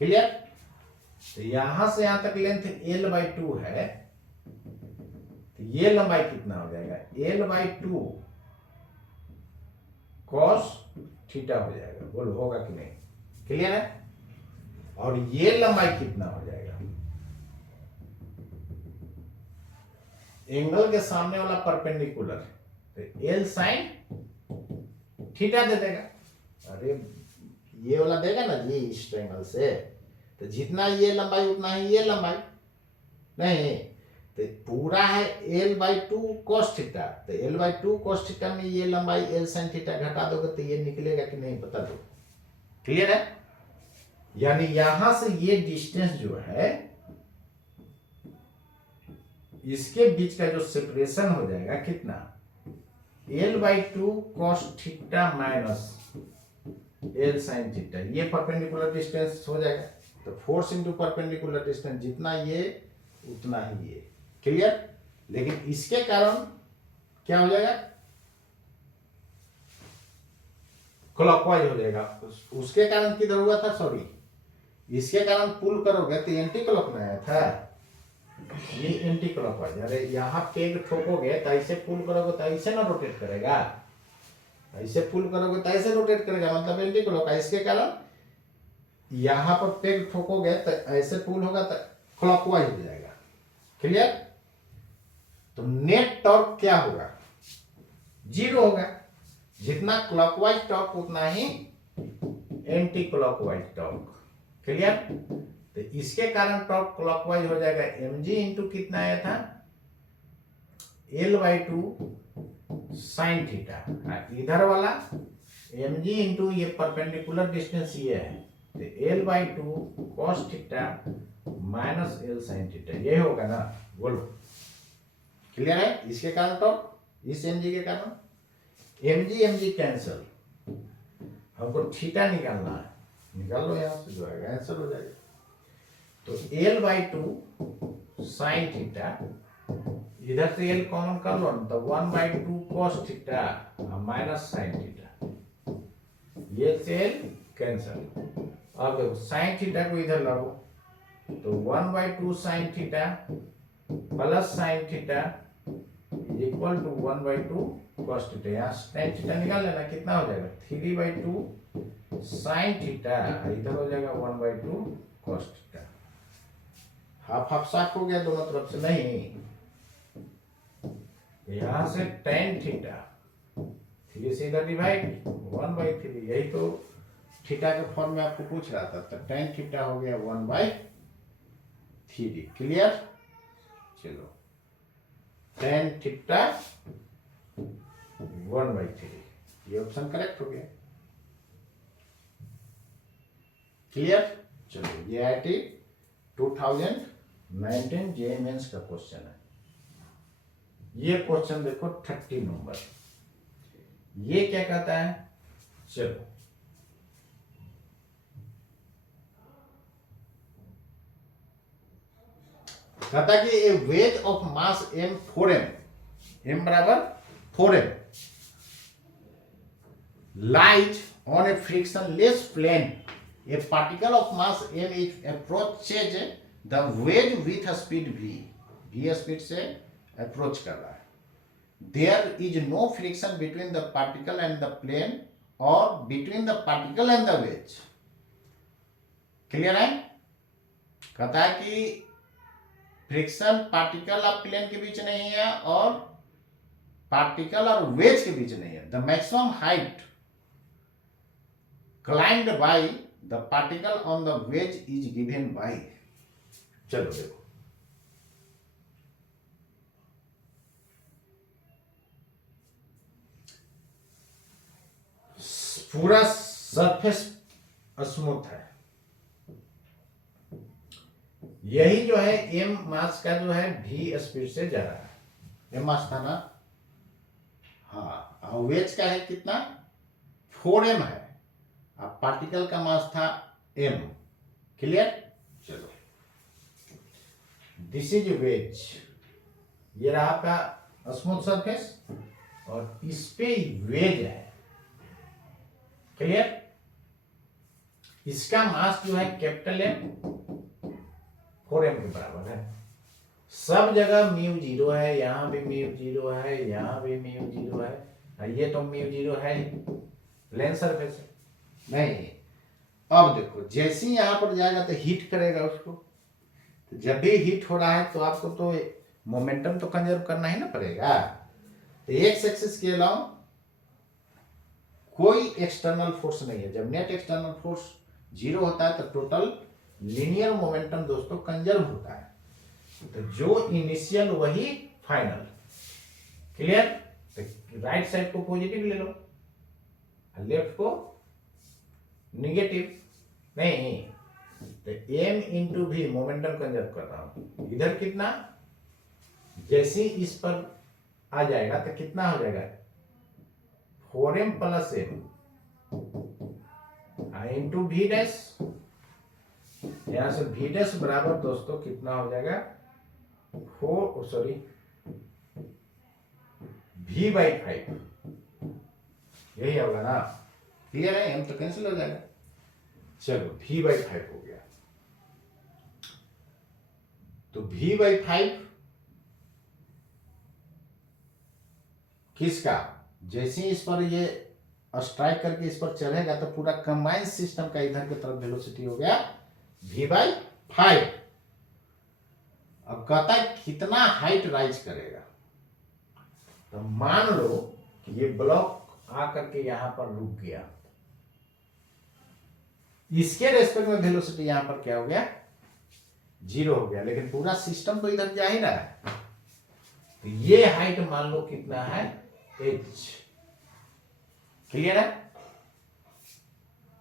क्लियर? तो यहां से यहां तक लेंथ L/2 है, तो ये लंबाई कितना हो जाएगा L/2 cos थीटा हो जाएगा। बोलो होगा कि नहीं? क्लियर है? और ये लंबाई कितना हो जाएगा, एंगल के सामने वाला परपेंडिकुलर, तो L sin थीटा दे देगा। अरे ये वाला देगा ना जी इस ट्रायंगल से, तो जितना ये लंबाई उतना ही ये लंबाई, नहीं तो पूरा है L/2 cos थीटा, तो L/2 cos थीटा में ये लंबाई L sin थीटा घटा दोगे तो ये निकलेगा कि नहीं बता दो। क्लियर है? यानी यहां से ये डिस्टेंस जो है इसके बीच का जो सेपरेशन हो जाएगा कितना, L/2 cos theta minus L sin theta, ये परपेंडिकुलर डिस्टेंस हो जाएगा। तो फोर्स इंटू परपेंडिकुलर डिस्टेंस, जितना ये उतना ही ये। क्लियर? लेकिन इसके कारण क्या हो जाएगा, क्लॉकवाइज हो जाएगा। उसके कारण किधर हुआ था, सॉरी, इसके कारण पुल करोगे तो एंटी क्लॉक में आया था, ये एंटी क्लॉकवाइज। अरे यहाँ पेग ठोकोगे तो ऐसे पुल करोगे तो ऐसे ना रोटेट करेगा, ऐसे पुल करोगे तो ऐसे रोटेट करेगा, मतलब एंटी क्लॉक। इसके कारण यहां पर पेग ठोकोगे तो ऐसे पुल होगा तो क्लॉकवाइज हो जाएगा। क्लियर? तो नेट टॉर्क क्या होगा, 0 होगा। जितना क्लॉकवाइज टॉर्क उतना ही एंटी क्लॉकवाइज टॉर्क। क्लियर? तो इसके कारण टॉर्क क्लॉकवाइज हो जाएगा mg इंटू कितना आया था L/2 sin थीटा, इधर वाला mg इंटू ये परपेंडिकुलर डिस्टेंस ये है, तो L/2 cos theta minus L sin theta, ये होगा ना। बोलो क्लियर है? इसके कारण टॉर्क, इस mg के कारण mg कैंसल, हमको थीटा निकालना है, निकाल लो, यहां से जो आएगा आंसर हो जाएगा। तो L/2 sin थीटा, इधर से L कॉमन कर लो ना, तो 1/2 cos theta minus sin theta, ये से L कैंसल। अब देखो sin थीटा को इधर लाओ, तो 1/2 sin theta plus sin theta equal to 1/2 cos theta. यहाँ sin थीटा निकाल लेना, कितना हो जाएगा 3/2 sin थीटा, इधर हो जाएगा 1/2 cos थीटा। हाफ हाफ साफ हो गया दोनों तरफ से। नहीं, यहां से tan थीटा 3 से इधर डिवाइड 1/3, यही तो थीटा के फॉर्म में आपको पूछ रहा था, तो tan थीटा हो गया 1/3। क्लियर? चलो, tan थीटा 1/3, ये ऑप्शन करेक्ट हो गया। क्लियर? चलो, ये IIT 2019 JEE मेंस का क्वेश्चन है। ये क्वेश्चन देखो 30 नंबर, ये क्या कहता है, चलो कहता कि a weight of mass m 4m, m बराबर 4m, light on a frictionless plane, a particle of mass m it approaches the wedge with a speed v speed से अप्रोच कर रहा है। There is no friction between the particle and the plane or between the particle and the wedge. Clear है? कहता है कि friction particle और plane के बीच नहीं है और पार्टिकल और वेज के बीच नहीं है। The maximum height climbed by the particle on the wedge is given by. चलो देखो, पूरा सरफेस स्मूथ है, यही जो है एम मास का जो है भी स्पीड से जा रहा है। एम मास था ना, हाँ, और वेज का है कितना, 4m है, अब पार्टिकल का मास था m। क्लियर। चलो, दिस इज वेज, ये रहा आपका स्मूथ सरफेस और इस पे वेज है। क्लियर। इसका मास जो है कैपिटल एम 4m के बराबर है। सब जगह म्यू जीरो है, यहाँ भी म्यू जीरो है, यहाँ भी म्यू जीरो है, और ये तो म्यू जीरो है, प्लेन सरफेस है। नहीं, अब देखो जैसे ही यहां पर जाएगा तो हीट करेगा उसको, तो जब भी हीट हो रहा है तो आपको तो मोमेंटम तो कंजर्व करना ही ना पड़ेगा। तो एक्स एक्सिस के अलावा कोई एक्सटर्नल फोर्स नहीं है। जब नेट एक्सटर्नल फोर्स जीरो होता है तो टोटल लीनियर मोमेंटम दोस्तों कंजर्व होता है। तो जो इनिशियल वही फाइनल। क्लियर। तो राइट साइड को पॉजिटिव ले लो, लेफ्ट को निगेटिव नहीं। तो एम इंटू भी मोमेंटम कंजर्व कर रहा हूं, इधर कितना, जैसे ही इस पर आ जाएगा तो कितना हो जाएगा, 4m plus M into V dash. यहां से वी डैश बराबर दोस्तों कितना हो जाएगा, v बाई 5, यही होगा ना। क्लियर है, एम तो कैंसिल हो जाएगा। चलो v बाई 5 हो गया। तो v बाई 5 किसका, जैसे ही इस पर ये स्ट्राइक करके इस पर चलेगा तो पूरा कंबाइंड सिस्टम का इधर की तरफ वेलोसिटी हो गया v बाई 5। अब कहता है कितना हाइट राइज करेगा। तो मान लो कि ये ब्लॉक आकर के यहां पर रुक गया, इसके रेस्पेक्ट में वेलोसिटी यहां पर क्या हो गया, जीरो हो गया, लेकिन पूरा सिस्टम तो इधर जा ही रहा है। तो ये हाइट मान लो कितना है, h। क्लियर है,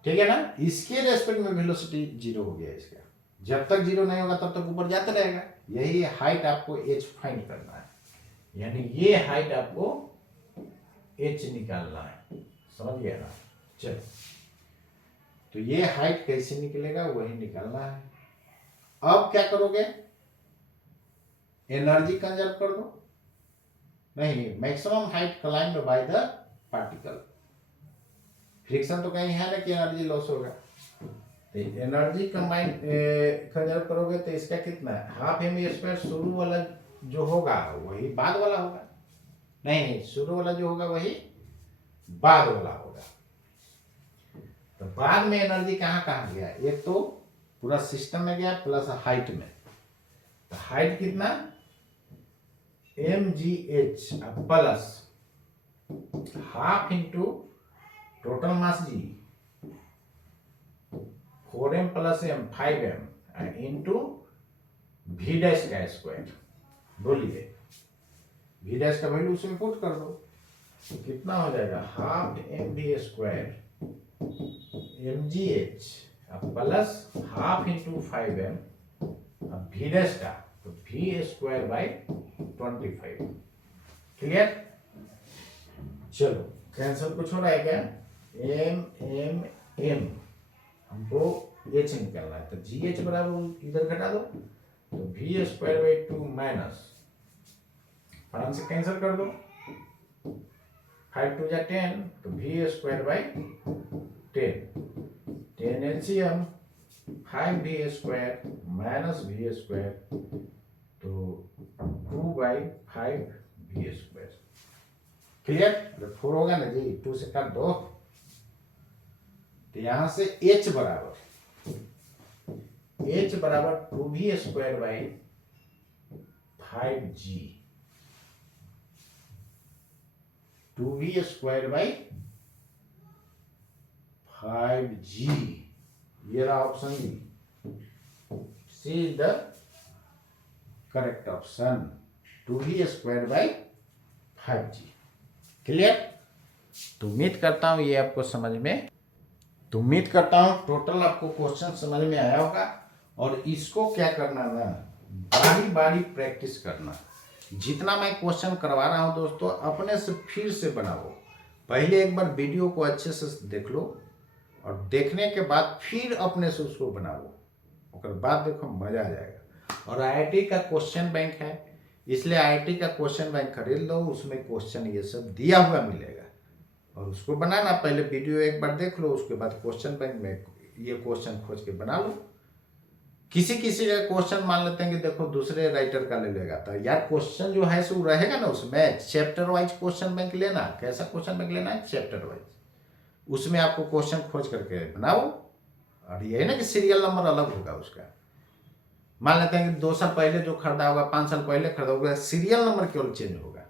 ठीक है ना। इसके रेस्पेक्ट में वेलोसिटी जीरो हो गया इसका, जब तक जीरो नहीं होगा तब तक ऊपर जाता रहेगा। यही हाइट आपको h फाइंड करना है, यानी ये हाइट आपको h निकालना है, समझ गया ना। चलो, तो ये हाइट कैसे निकलेगा वही निकालना है। अब क्या करोगे, एनर्जी कंजर्व कर दो। नहीं, maximum height climbed by the particle, friction तो कहीं है ना कि एनर्जी लॉस होगा। तो एनर्जी कंबाइन कंजर्व करोगे तो इसका कितना है, हाफ एम स्क्वायर शुरू वाला जो होगा वही बाद वाला होगा। नहीं, शुरू वाला जो होगा वही बाद वाला होगा। तो बाद में एनर्जी कहाँ कहाँ गया, एक तो पूरा सिस्टम में गया प्लस हाइट में। तो हाइट कितना, mgh plus half into total mass G 4m plus M 5m into V dash का स्क्वायर। बोलिए, वी डैश का वैल्यू उसमें पुट कर दो, तो कितना हो जाएगा, half M V square mgh plus half into 5m V dash का, तो वी स्क्वायर बाई 25। क्लियर। चलो, कैंसिल कुछ हो रहा है क्या, m हमको h निकालना है, तो gh बराबर इधर घटा दो, तो वी स्क्वायर बाई 2 माइनस 5 से कैंसिल कर दो, 5 2 जा 10, तो V square by 10 LCM 5 V square minus V square, तो 2 बाई 5 वी स्क्वायर। क्लियर। 4 होगा ना जी, 2 से काट दो, तो यहां से h बराबर 2v square by 5g, 2v square by 5G, ये रहा option B, C is the correct option, 2b square by 5G। Clear? तो उम्मीद करता हूँ ये आपको समझ में, तो उम्मीद करता हूँ टोटल आपको क्वेश्चन समझ में आया होगा। और इसको क्या करना ना, बारी बारी प्रैक्टिस करना। जितना मैं क्वेश्चन करवा रहा हूँ दोस्तों, अपने से फिर से बनाओ। पहले एक बार वीडियो को अच्छे से देख लो, और देखने के बाद फिर अपने से उसको बनाओ, उसके बाद देखो मजा आ जाएगा। और आईआईटी का क्वेश्चन बैंक है, इसलिए आईआईटी का क्वेश्चन बैंक खरीद लो, उसमें क्वेश्चन ये सब दिया हुआ मिलेगा। और उसको बनाना, पहले वीडियो एक बार देख लो, उसके बाद क्वेश्चन बैंक में ये क्वेश्चन खोज के बना लो। किसी किसी का क्वेश्चन मान लेते हैं कि देखो दूसरे राइटर का ले लेगा, तो यार क्वेश्चन जो है सो रहेगा ना उसमें, चैप्टर वाइज क्वेश्चन बैंक लेना। कैसा क्वेश्चन बैंक लेना है? Chapter wise. उसमें आपको क्वेश्चन खोज करके बनाओ। और ये है ना कि सीरियल नंबर अलग होगा उसका। मान लेते हैं कि 2 साल पहले जो खरीदा होगा, 5 साल पहले खरीदा होगा, सीरियल नंबर केवल चेंज होगा,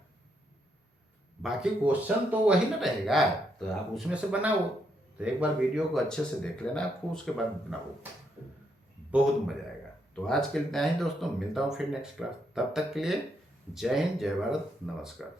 बाकी क्वेश्चन तो वही ना रहेगा। तो आप उसमें से बनाओ। तो एक बार वीडियो को अच्छे से देख लेना आपको, उसके बाद बनाओ, बहुत मजा आएगा। तो आज के लिए इतना ही दोस्तों, मिलता हूँ फिर नेक्स्ट क्लास। तब तक के लिए जय हिंद, जय भारत, नमस्कार।